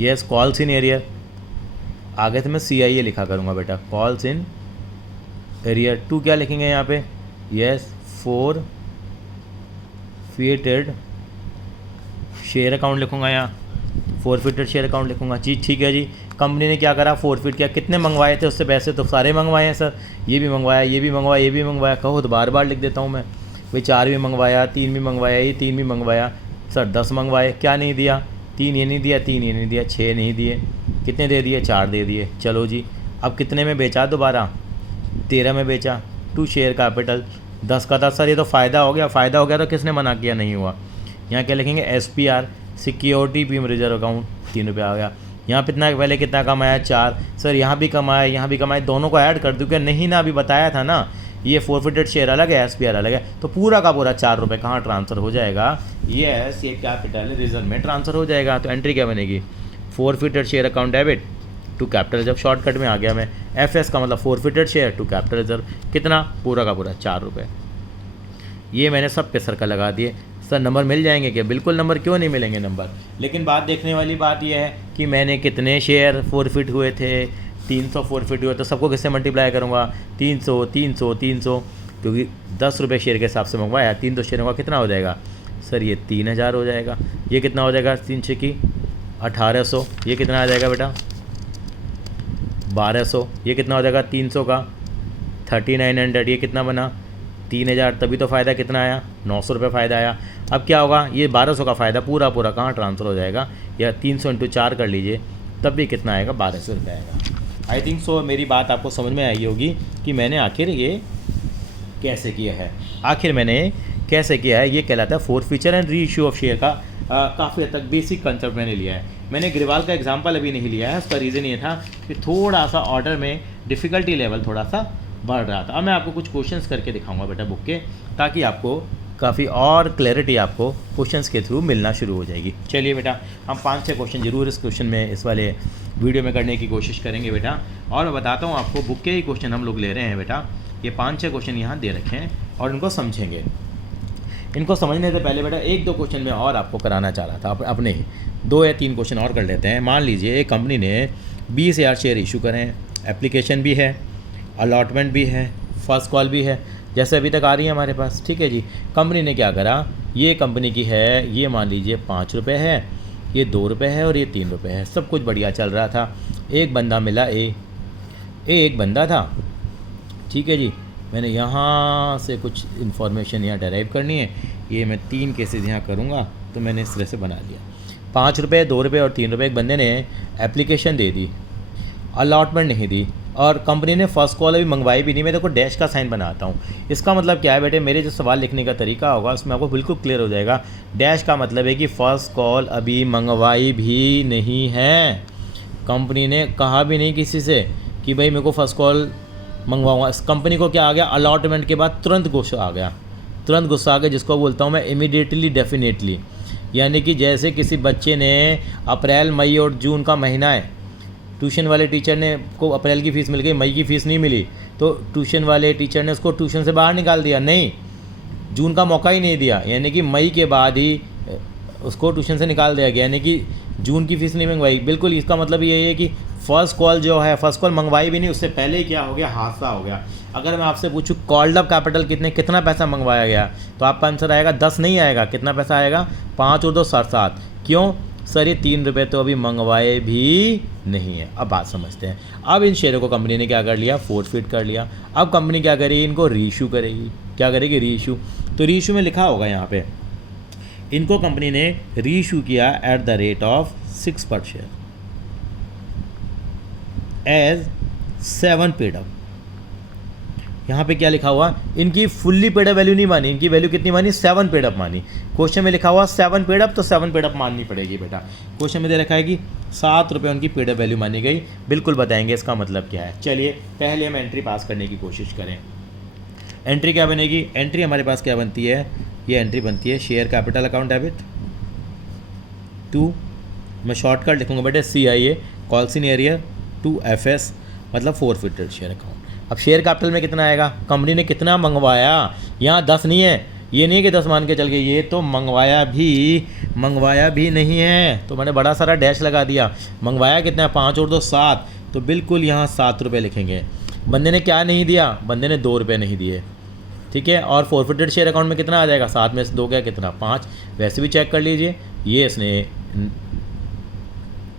yes calls in arrear, आगे से मैं CIA लिखा करूँगा बेटा, कॉल्स इन एरियर। 2 क्या लिखेंगे यहाँ पे? यस फोरफिटेड शेयर अकाउंट लिखूँगा, यहाँ फोरफिटेड शेयर अकाउंट लिखूँगा। जी ठीक है जी। कंपनी ने क्या करा? फोरफिट किया। कितने मंगवाए थे उससे पैसे? तो सारे मंगवाए हैं सर, ये भी मंगवाया, ये भी मंगवाया, ये भी मंगवाया। कहो तो बार बार लिख देता हूँ मैं भाई, 4 भी मंगवाया, 3 भी मंगवाया, ये 3 भी मंगवाया। सर 10 मंगवाए, क्या नहीं दिया? 3 ये नहीं दिया, 3 ये नहीं दिया, 6 नहीं दिए, कितने दे दिए? 4 दे दिए। चलो जी, अब कितने में बेचा? दोबारा 13 में बेचा। 2 शेयर कैपिटल 10 का था। सर ये तो फ़ायदा हो गया। फ़ायदा हो गया तो किसने मना किया? नहीं हुआ। यहाँ क्या लिखेंगे? SPR security premium reserve account, 3 रुपये आ गया। यहाँ कितना पहले कितना कमाया? 4। सर यहाँ भी कमाया, यहाँ भी कमाया, दोनों को ऐड कर दूँ क्या? नहीं ना, अभी बताया था ना, ये फोरफिटेड शेयर अलग है, SPR अलग है, तो पूरा का पूरा 4 रुपये कहाँ ट्रांसफ़र हो जाएगा? यस, ये कैपिटल रिजर्व में ट्रांसफ़र हो जाएगा। तो एंट्री क्या बनेगी? Forfeited share account debit to capital. जब शॉर्टकट में आ गया मैं, FS का मतलब forfeited share to capital reserve, कितना? पूरा का पूरा 4 रुपये। ये मैंने सब पे सर्कल लगा दिए। सर नंबर मिल जाएंगे क्या? बिल्कुल नंबर क्यों नहीं मिलेंगे नंबर, लेकिन बात देखने वाली बात यह है कि मैंने कितने शेयर फोरफिट हुए थे? 300 फोरफिट हुए, तो सबको किससे मल्टीप्लाई करूँगा? 300 300 300, क्योंकि 10 रुपये शेयर के हिसाब से मंगवाया, 300 शेयर का कितना हो जाएगा? सर ये 3000 हो जाएगा। ये कितना हो जाएगा? 3 की 1800। ये कितना आ जाएगा बेटा? 1200। ये कितना हो जाएगा? 300 का 3900। ये कितना बना? 3000। तभी तो फ़ायदा कितना आया? 900 रुपये फ़ायदा आया। अब क्या होगा? ये 1200 का फ़ायदा पूरा पूरा कहाँ ट्रांसफ़र हो जाएगा? या 300 × 4 कर लीजिए, तब भी कितना आएगा? 1200 रुपये आएगा। आई थिंक सो मेरी बात आपको समझ में आई होगी कि मैंने आखिर ये कैसे किया है। आखिर मैंने कैसे किया है, ये कहलाता है फोरफिचर एंड रीइश्यू ऑफ शेयर का काफ़ी हद तक बेसिक कंसेप्ट मैंने लिया है। मैंने ग्रेवाल का एग्जांपल अभी नहीं लिया है, उसका रीज़न ये था कि थोड़ा सा ऑर्डर में डिफ़िकल्टी लेवल थोड़ा सा बढ़ रहा था। अब मैं आपको कुछ क्वेश्चंस करके दिखाऊंगा बेटा बुक के, ताकि आपको काफ़ी और क्लैरिटी आपको क्वेश्चंस के थ्रू मिलना शुरू हो जाएगी। चलिए बेटा, हम 5-6 क्वेश्चन जरूर इस क्वेश्चन में, इस वाले वीडियो में करने की कोशिश करेंगे बेटा। और मैं बताता हूँ आपको, बुक के ही क्वेश्चन हम लोग ले रहे हैं बेटा। ये 5-6 क्वेश्चन यहाँ दे रखे हैं और इनको समझेंगे। इनको समझने से पहले बेटा 1-2 क्वेश्चन मैं और आपको कराना चाह रहा था, अपने ही 2 या 3 क्वेश्चन और कर लेते हैं। मान लीजिए एक कंपनी ने 20,000 शेयर इशू करें, एप्लीकेशन भी है, अलॉटमेंट भी है, फर्स्ट कॉल भी है, जैसे अभी तक आ रही है हमारे पास। ठीक है जी। कंपनी ने क्या करा? ये कंपनी की है, ये मान लीजिए 5 रुपये है, ये 2 रुपये है और ये 3 रुपये है। सब कुछ बढ़िया चल रहा था। एक बंदा मिला, एक बंदा था। ठीक है जी। मैंने यहाँ से कुछ इन्फॉर्मेशन यहाँ डराइव करनी है, ये मैं 3 केसेस यहाँ करूँगा, तो मैंने इस तरह से बना लिया। 5 रुपये, 2 रुपये और 3 रुपये। एक बंदे ने एप्लीकेशन दे दी, अलॉटमेंट नहीं दी, और कंपनी ने फर्स्ट कॉल अभी मंगवाई भी नहीं। मैं देखो डैश का साइन बनाता हूँ। इसका मतलब क्या है बेटे? मेरे जो सवाल लिखने का तरीका होगा उसमें आपको बिल्कुल क्लियर हो जाएगा। डैश का मतलब है कि फ़र्स्ट कॉल अभी मंगवाई भी नहीं है, कंपनी ने कहा भी नहीं किसी से कि भाई मेरे को फ़र्स्ट कॉल मंगवाऊँगा। इस कंपनी को क्या आ गया? अलॉटमेंट के बाद तुरंत गुस्सा आ गया, तुरंत गुस्सा आ गया, जिसको बोलता हूँ मैं इमीडिएटली डेफिनेटली। यानी कि जैसे किसी बच्चे ने अप्रैल, मई और जून का महीना है, ट्यूशन वाले टीचर ने को अप्रैल की फ़ीस मिल गई, मई की फ़ीस नहीं मिली, तो ट्यूशन वाले टीचर ने उसको ट्यूशन से बाहर निकाल दिया, नहीं, जून का मौका ही नहीं दिया। यानी कि मई के बाद ही उसको ट्यूशन से निकाल दिया गया, यानी कि जून की फ़ीस नहीं मंगवाई। बिल्कुल इसका मतलब ये है कि फ़र्स्ट कॉल जो है, फ़र्स्ट कॉल मंगवाई भी नहीं, उससे पहले ही क्या हो गया? हादसा हो गया। अगर मैं आपसे पूछूं कॉल्ड अप कैपिटल कितना पैसा मंगवाया गया, तो आपका आंसर आएगा 10 नहीं आएगा। कितना पैसा आएगा? 5 और 2 7। क्यों सर? ये 3 रुपये तो अभी मंगवाए भी नहीं है। अब बात समझते हैं। अब इन शेयरों को कंपनी ने क्या कर लिया? फोरफिट कर लिया। अब कंपनी क्या करेगी? इनको रीइशू करेगी। क्या करेगी? रीइशू। तो रीइशू में लिखा होगा यहाँ पे, इनको कंपनी ने रीइशू किया एट द रेट ऑफ 6 पर शेयर एज 7 पेड अप। यहाँ पे क्या लिखा हुआ? इनकी फुल्ली पेड अप वैल्यू नहीं मानी, इनकी वैल्यू कितनी मानी? 7 पेड अप मानी। क्वेश्चन में लिखा हुआ 7 पेड अप, तो 7 पेड अप माननी पड़ेगी बेटा। क्वेश्चन में दे रखा है कि 7 रुपये उनकी पेड अप वैल्यू मानी गई। बिल्कुल बताएंगे इसका मतलब क्या है। चलिए पहले हम एंट्री पास करने की कोशिश करें। एंट्री क्या बनेगी, एंट्री हमारे पास क्या बनती है, ये एंट्री बनती है share capital account debit to, मैं शॉर्टकट लिखूंगा बेटे CIA call in arrear to FS, मतलब फॉरफिटेड शेयर अकाउंट। अब शेयर कैपिटल में कितना आएगा, कंपनी ने कितना मंगवाया, यहाँ 10 नहीं है, ये नहीं है कि 10 मान के चल गए, ये तो मंगवाया भी नहीं है, तो मैंने बड़ा सारा डैश लगा दिया। मंगवाया कितना है, 5 और 2 7, तो बिल्कुल यहाँ 7 रुपये लिखेंगे। बंदे ने क्या नहीं दिया, बंदे ने 2 रुपये नहीं दिए, ठीक है। और फॉरफिटेड शेयर अकाउंट में कितना आ जाएगा, 7 में से 2 गया कितना, 5। वैसे भी चेक कर लीजिए, ये इसने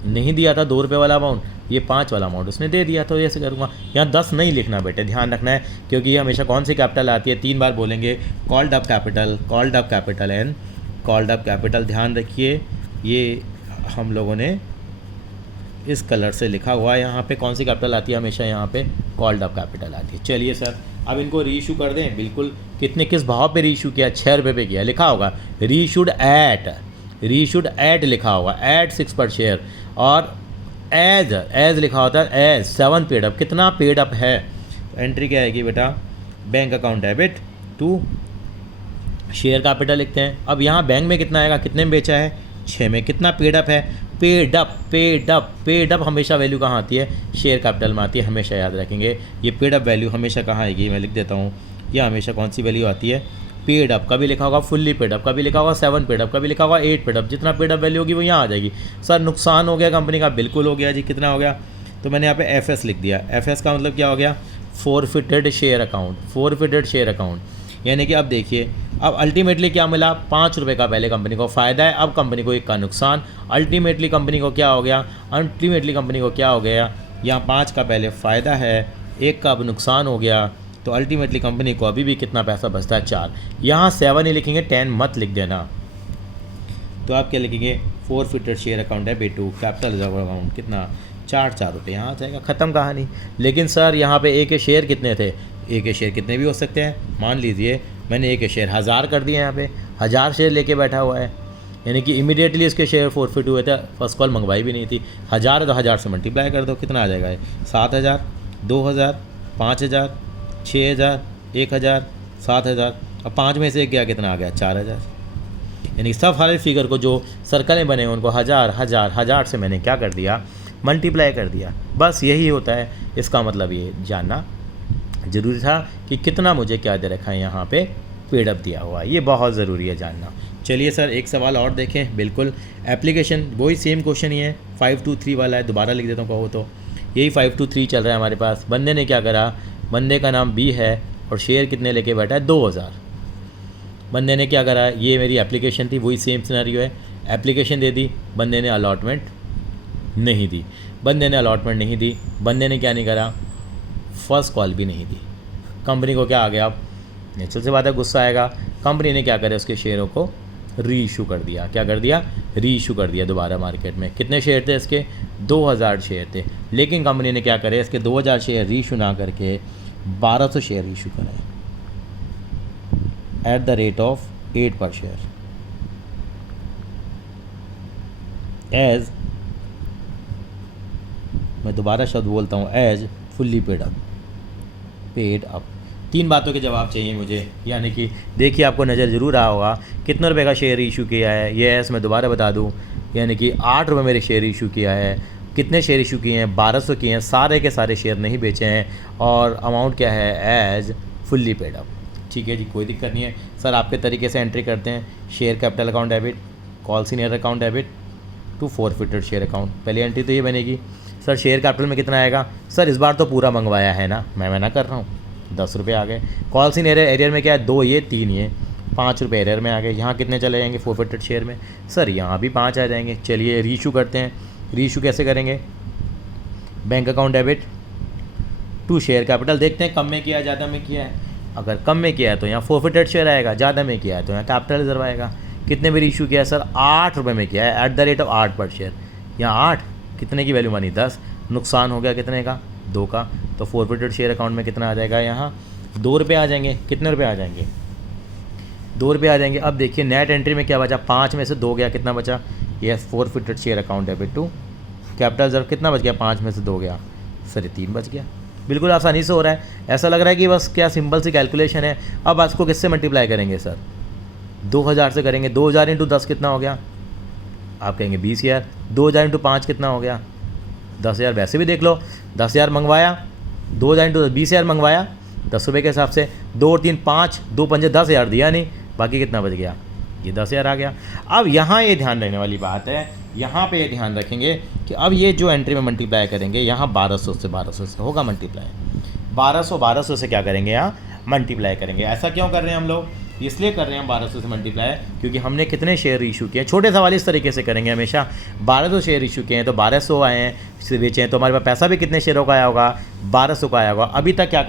नहीं दिया था 2 रुपये वाला अमाउंट, ये 5 वाला अमाउंट उसने दे दिया, तो ऐसे करूँगा। यहाँ 10 नहीं लिखना बेटे, ध्यान रखना है, क्योंकि ये हमेशा कौन सी कैपिटल आती है, 3 बार बोलेंगे, called up capital and called up capital. ध्यान रखिए, ये हम लोगों ने इस कलर से लिखा हुआ है, यहाँ पे कौन सी कैपिटल आती है, हमेशा यहाँ पे कॉल्ड अप कैपिटल आती है। चलिए सर, अब इनको रीइशू कर दें, बिल्कुल। कितने किस भाव पे रीइशू किया, 6 रुपये पे किया, लिखा होगा रीइशूड एट लिखा होगा, एट 6 पर शेयर, और एज लिखा होता है, एज 7 पेड अप, कितना पेड अप है। एंट्री क्या आएगी बेटा, bank account debit to share capital लिखते हैं। अब यहाँ बैंक में कितना आएगा, कितने में बेचा है, 6 में, कितना पेड अप है, पेड अप हमेशा वैल्यू कहाँ आती है, शेयर कैपिटल में आती है, हमेशा याद रखेंगे। ये पेड अप वैल्यू हमेशा कहाँ आएगी, मैं लिख देता हूँ, ये हमेशा कौन सी वैल्यू आती है, पेड अप। कभी लिखा होगा फुल्ली पेड अप, कभी लिखा होगा 7 पेड अप, कभी लिखा होगा 8 पेड अप, जितना पेड अप वैल्यू होगी वो यहाँ आ जाएगी। सर नुकसान हो गया कंपनी का, बिल्कुल हो गया जी, कितना हो गया, तो मैंने यहाँ पे FS लिख दिया। FS का मतलब क्या हो गया, फॉरफिटेड शेयर अकाउंट। यानी कि अब देखिए, अब अल्टीमेटली क्या मिला, 5 रुपये का पहले कंपनी को फ़ायदा है, अब कंपनी को 1 का नुकसान। अल्टीमेटली कंपनी को क्या हो गया, यहाँ 5 का पहले फ़ायदा है, 1 का अब नुकसान हो गया, तो अल्टीमेटली कंपनी को अभी भी कितना पैसा बचता है, 4। यहाँ 7 ही लिखेंगे, 10 मत लिख देना। तो आप क्या लिखेंगे, फॉरफिटेड शेयर अकाउंट है बेटू, कैपिटल रिजर्व अकाउंट कितना, 4 रुपये, यहाँ आ जाएगा, ख़त्म कहानी। लेकिन सर यहाँ पे एक शेयर कितने थे, एक शेयर कितने भी हो सकते हैं। मान लीजिए मैंने एक शेयर 1000 कर दिए, यहाँ पे 1000 शेयर लेके बैठा हुआ है, यानी कि इमीडिएटली इसके शेयर फॉरफिट हुए थे, फर्स्ट कॉल मंगवाई भी नहीं थी। 1000 तो 1000 से मल्टीप्लाई कर दो, कितना आ जाएगा, 7000, 2000, 5000, 6000, 1000, 7000, अब 5 में से एक गया, कितना आ गया, 4000। यानी सब हर फिगर को जो सर्कलें बने उनको 1000 से मैंने क्या कर दिया, मल्टीप्लाई कर दिया। बस यही होता है, इसका मतलब ये जानना ज़रूरी था कि कितना मुझे क्या दे रखा है, यहाँ पे पेड अप दिया हुआ है, ये बहुत ज़रूरी है जानना। चलिए सर एक सवाल और देखें, बिल्कुल एप्लीकेशन वही सेम क्वेश्चन ही है, 523 वाला है, दोबारा लिख देता हूँ कहो तो, यही 523 चल रहा है हमारे पास। बंदे ने क्या करा, बंदे का नाम B है और शेयर कितने लेके बैठा है, 2000। बंदे ने क्या करा, ये मेरी एप्लीकेशन थी, वही सेम सिनेरियो है, एप्लीकेशन दे दी, बंदे ने अलॉटमेंट नहीं दी, बंदे ने क्या नहीं करा, फर्स्ट कॉल भी नहीं दी। कंपनी को क्या आ गया, अब नेचुरल सी बात है, गुस्सा आएगा। कंपनी ने क्या करे, उसके शेयरों को रीइशू कर दिया। क्या कर दिया, रीइशू कर दिया दोबारा मार्केट में। कितने शेयर थे इसके, 2000 शेयर थे, लेकिन कंपनी ने क्या करे, इसके 2000 शेयर रीइशू ना करके 1200 शेयर इशू कराए eight the rate of 8 per share, as, मैं दोबारा शब्द बोलता हूँ, एज फुल्ली पेड अप। 3 बातों के जवाब चाहिए मुझे, यानी कि देखिए आपको नज़र ज़रूर आ होगा कितने रुपए का शेयर इशू किया है, ये एस मैं दोबारा बता दूं, यानी कि 8 रुपये मेरे शेयर इशू किया है। कितने शेयर इशू किए हैं, 1200 किए हैं, सारे के सारे शेयर नहीं बेचे हैं, और अमाउंट क्या है, एज फुल्ली पेड अप। ठीक है जी, कोई दिक्कत नहीं है सर, आपके तरीके से एंट्री करते हैं। Share capital account debit, call in arrear account debit to forfeited share account. पहली एंट्री तो ये बनेगी। सर शेयर कैपिटल में कितना आएगा, सर इस बार तो पूरा मंगवाया है ना, मैं मना कर रहा हूँ, 10 रुपये आ गए। कॉल सीनियर एरियर में क्या है, 2 ये 3 ये, 5 रुपये एरियर में आ गए। यहाँ कितने चले जाएंगे फॉरफिटेड शेयर में, सर यहाँ भी 5 आ जाएंगे। चलिए रीइशू करते हैं। रीइशू कैसे करेंगे, bank account debit to share capital, देखते हैं कम में किया है ज़्यादा में किया है। अगर कम में किया है तो यहाँ फॉरफिटेड शेयर आएगा, ज़्यादा में किया है तो यहाँ कैपिटल रिजर्व आएगा। कितने में रीइशू किया है सर, 8 रुपये में किया है, eight the rate of 8 per share. यहाँ 8 कितने की वैल्यू मानी, 10, नुकसान हो गया कितने का, 2 का, तो फॉरफिटेड शेयर अकाउंट में कितना आ जाएगा, यहाँ 2 रुपये आ जाएंगे। कितने रुपये आ जाएंगे, 2 रुपये आ जाएंगे। अब देखिए नेट एंट्री में क्या बचा, 5 में से 2 गया, कितना बचा, ये forfeited share account debit to capital reserve, कितना बच गया, 5 में से 2 गया, सर 3 बच गया। बिल्कुल आसानी से हो रहा है। ऐसा लग रहा है कि बस क्या सिंपल सी कैलकुलेशन है। अब इसको किससे मल्टीप्लाई करेंगे सर? 2000 से करेंगे। 2000 इंटू 10 कितना हो गया? आप कहेंगे 20,000। 2000 इंटू 5 कितना हो गया? 10,000। वैसे भी देख लो, 10,000 मंगवाया, 2000 इंटू 20,000 मंगवाया 10 रुपये के हिसाब से, 2 और 3 5, 2 पंजे 10,000 दिया नहीं, बाकी कितना बच गया? ये 10,000 आ गया। अब यहाँ ये ध्यान रखने वाली बात है, यहाँ पे ये ध्यान रखेंगे कि अब ये जो एंट्री में मल्टीप्लाई करेंगे यहाँ 1200 से होगा मल्टीप्लाई। 1200 से क्या करेंगे? यहाँ मल्टीप्लाई करेंगे। ऐसा क्यों कर रहे हैं हम लोग? इसलिए कर रहे हैं हम 1200 से मल्टीप्लाई क्योंकि हमने कितने शेयर इशू किए हैं। छोटे सवाल इस तरीके से करेंगे हमेशा। 1200 शेयर इशू किए हैं तो 1200 आए हैं, बेचे हैं तो हमारे पास पैसा भी कितने शेयरों का आया होगा? 1200 का आया होगा। अभी तक क्या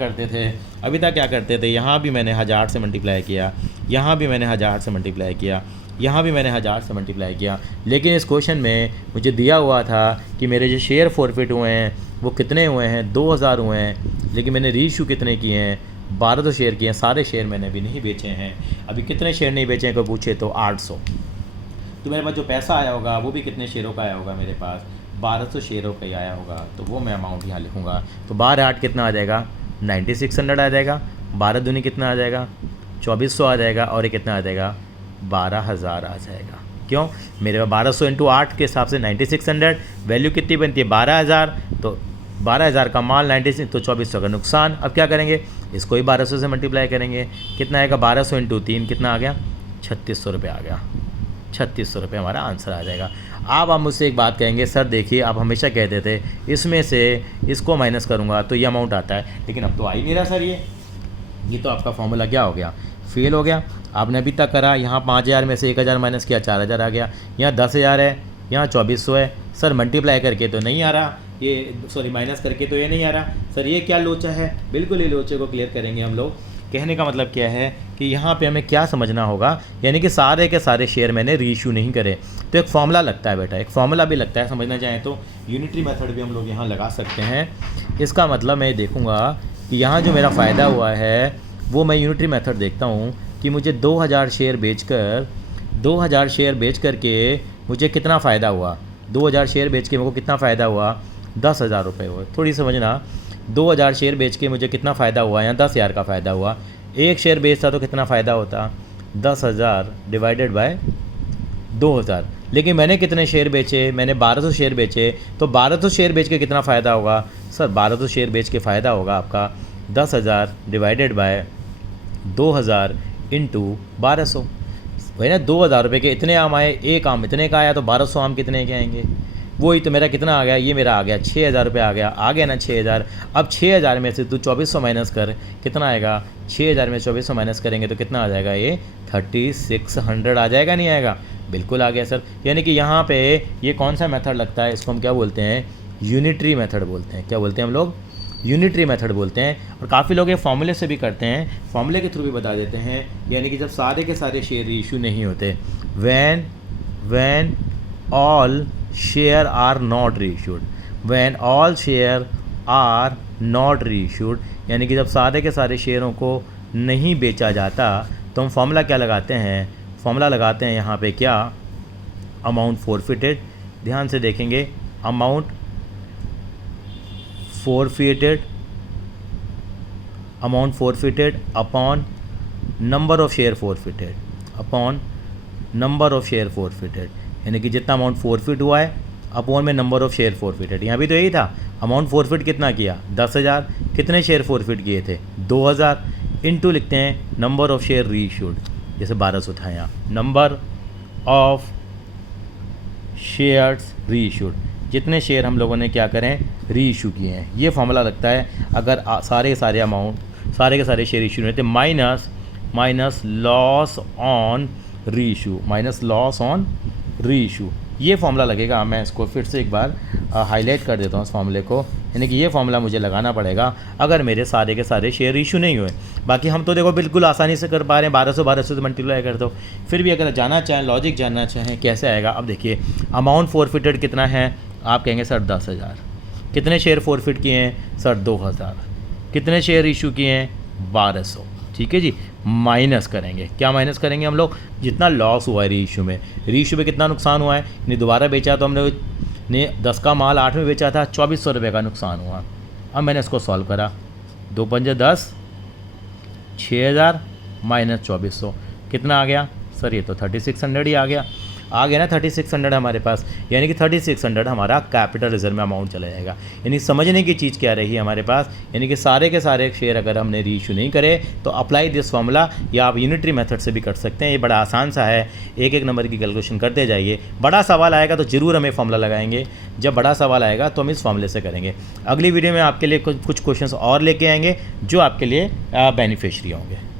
करते थे? यहाँ भी मैंने 1000 से मल्टीप्लाई किया, यहाँ भी मैंने 1000 से मल्टीप्लाई किया, यहाँ भी मैंने 1000 से मल्टीप्लाई किया। लेकिन इस क्वेश्चन में मुझे दिया हुआ था कि मेरे जो शेयर फॉरफिट हुए हैं वो कितने हुए हैं? 2000 हुए हैं। लेकिन मैंने रीइशू कितने किए हैं? 1200 शेयर किए हैं। सारे शेयर मैंने अभी नहीं बेचे हैं। अभी कितने शेयर नहीं बेचे हैं कोई पूछे तो 800। तो मेरे पास जो पैसा आया होगा वो भी कितने शेयरों का आया होगा? मेरे पास 1200 शेयरों का ही आया होगा। तो वो मैं अमाउंट यहाँ लिखूँगा। तो 12/8 कितना आ जाएगा? 9600 आ जाएगा। 12 दूनी कितना आ जाएगा? 2400 आ जाएगा। और ये कितना आ जाएगा? 12,000 आ जाएगा। क्यों? मेरे पास 1200 इंटू 8 के हिसाब से 9600, वैल्यू कितनी बनती है? 12,000। तो 12,000 का माल 96 तो 2400 का नुकसान। अब क्या करेंगे? इसको ही 1200 से मल्टीप्लाई करेंगे। कितना आएगा? 1200 इंटू 3 कितना आ गया? 3600 रुपये आ गया। 3600 रुपये हमारा आंसर आ जाएगा। अब आप मुझसे एक बात कहेंगे, सर देखिए आप हमेशा कहते थे इसमें से इसको माइनस करूँगा तो ये अमाउंट आता है, लेकिन अब तो आ ही नहीं रहा सर। ये तो आपका फॉर्मूला क्या हो गया? फेल हो गया। आपने अभी तक करा, यहाँ 5000 में से 1000 माइनस किया 4000 आ गया, यहाँ 10,000 है, यहाँ 2400 है। सर मल्टीप्लाई करके तो नहीं आ रहा, ये सॉरी माइनस करके तो ये नहीं आ रहा। सर ये क्या लोचा है? बिल्कुल ये लोचे को क्लियर करेंगे हम लोग। कहने का मतलब क्या है कि यहाँ पे हमें क्या समझना होगा, यानी कि सारे के सारे शेयर मैंने रीइशू नहीं करे। तो एक फॉर्मूला लगता है बेटा, एक फॉर्मूला भी लगता है। समझना चाहें तो यूनिटरी मेथड भी हम लोग यहाँ लगा सकते हैं। इसका मतलब मैं देखूँगा कि यहाँ जो मेरा फ़ायदा हुआ है वो मैं यूनिटरी मेथड देखता हूँ कि मुझे 2000 शेयर बेच करके मुझे कितना फ़ायदा हुआ। 2000 शेयर बेच के मेरे को कितना फ़ायदा हुआ? 10,000 रुपये हुए। थोड़ी समझना, 2000 शेयर बेच के मुझे कितना फ़ायदा हुआ? यहाँ 10,000 का फ़ायदा हुआ। एक शेयर बेचता तो कितना फ़ायदा होता? 10,000 डिवाइडेड बाय 2000। लेकिन मैंने कितने शेयर बेचे? मैंने 1200 शेयर बेचे। तो 1200 शेयर बेच के कितना फ़ायदा होगा? सर 1200 शेयर बेच के फ़ायदा होगा आपका 10,000 डिवाइडेड बाय 2000 इंटू 1200। वही ना, 2000 रुपये के इतने आम आए, एक आम इतने का आया, तो 1200 आम कितने के आएंगे? वही तो मेरा कितना आ गया? ये मेरा आ गया 6,000 रुपये आ गया ना 6,000। अब 6,000 में से तू 2400 माइनस कर, कितना आएगा? 6,000 में 2400 माइनस करेंगे तो कितना आ जाएगा? ये 3600 आ जाएगा, नहीं आएगा? बिल्कुल आ गया सर। यानी कि यहाँ पे ये कौन सा मेथड लगता है? इसको हम क्या बोलते हैं? यूनिटरी मेथड बोलते हैं। क्या बोलते हैं हम लोग? यूनिटरी मेथड बोलते हैं। और काफ़ी लोग ये फॉर्मूले से भी करते हैं, फॉर्मूले के थ्रू भी बता देते हैं। यानी कि जब सारे के सारे शेयर इशू नहीं होते, when all share are not reissued, when all share are not reissued, यानी कि जब सारे के सारे शेयरों को नहीं बेचा जाता तो हम फॉर्मूला क्या लगाते हैं? फॉर्मूला लगाते हैं यहाँ पे क्या? Amount forfeited. ध्यान से देखेंगे, amount forfeited upon number of share forfeited, यानी कि जितना अमाउंट फॉरफिट हुआ है अपॉन में नंबर ऑफ शेयर फॉरफिटेड। यहाँ भी तो यही था, अमाउंट फॉरफिट कितना किया? 10,000। कितने शेयर फॉरफिट किए थे? 2000। इनटू लिखते हैं नंबर ऑफ शेयर रीइशूड, जैसे 1200 था यहाँ, नंबर ऑफ शेयर्स रीइशूड, जितने शेयर हम लोगों ने क्या करें? रीइशू किए हैं। ये फॉर्मूला लगता है अगर सारे के सारे शेयर इशू रहते, माइनस लॉस ऑन रीइशू, ये फॉर्मूला लगेगा। मैं इसको फिर से एक बार हाईलाइट कर देता हूँ इस फॉर्मूले को। यानी कि ये फॉर्मूला मुझे लगाना पड़ेगा अगर मेरे सारे के सारे शेयर इशू नहीं हुए। बाकी हम तो देखो बिल्कुल आसानी से कर पा रहे हैं, 1200 से मल्टीप्लाई कर दो। फिर भी अगर जानना चाहें, लॉजिक जानना चाहें कैसे आएगा, अब देखिए अमाउंट फॉरफिटेड कितना है? आप कहेंगे सर 10,000। कितने शेयर फॉरफिट किए हैं? सर 2000। कितने शेयर इशू किए हैं? 1200। ठीक है जी, माइनस करेंगे। क्या माइनस करेंगे हम लोग? जितना लॉस हुआ है रीइशू में कितना नुकसान हुआ है? नहीं दोबारा बेचा तो हमने 10 का माल 8 में बेचा था, 2400 रुपये का नुकसान हुआ। अब मैंने इसको सॉल्व करा, 2 पंजे 10, 6000 माइनस 2400 कितना आ गया सर? ये तो 3600 ही आ गया ना 3600 हमारे पास, यानी कि 3600 हमारा कैपिटल रिजर्व में अमाउंट चला जाएगा। यानी समझने की चीज़ क्या रही हमारे पास, यानी कि सारे के सारे शेयर अगर हमने रीइशू नहीं करे तो अप्लाई दिस फॉर्मूला, या आप यूनिटरी मेथड से भी कर सकते हैं। ये बड़ा आसान सा है, एक एक नंबर की कैलकुलेशन करते जाइए। बड़ा सवाल आएगा तो ज़रूर हमें फॉर्मूला लगाएंगे, जब बड़ा सवाल आएगा तो हम इस फॉर्मूले से करेंगे। अगली वीडियो में आपके लिए कुछ क्वेश्चन और लेके आएंगे जो आपके लिए बेनिफिशियरी होंगे।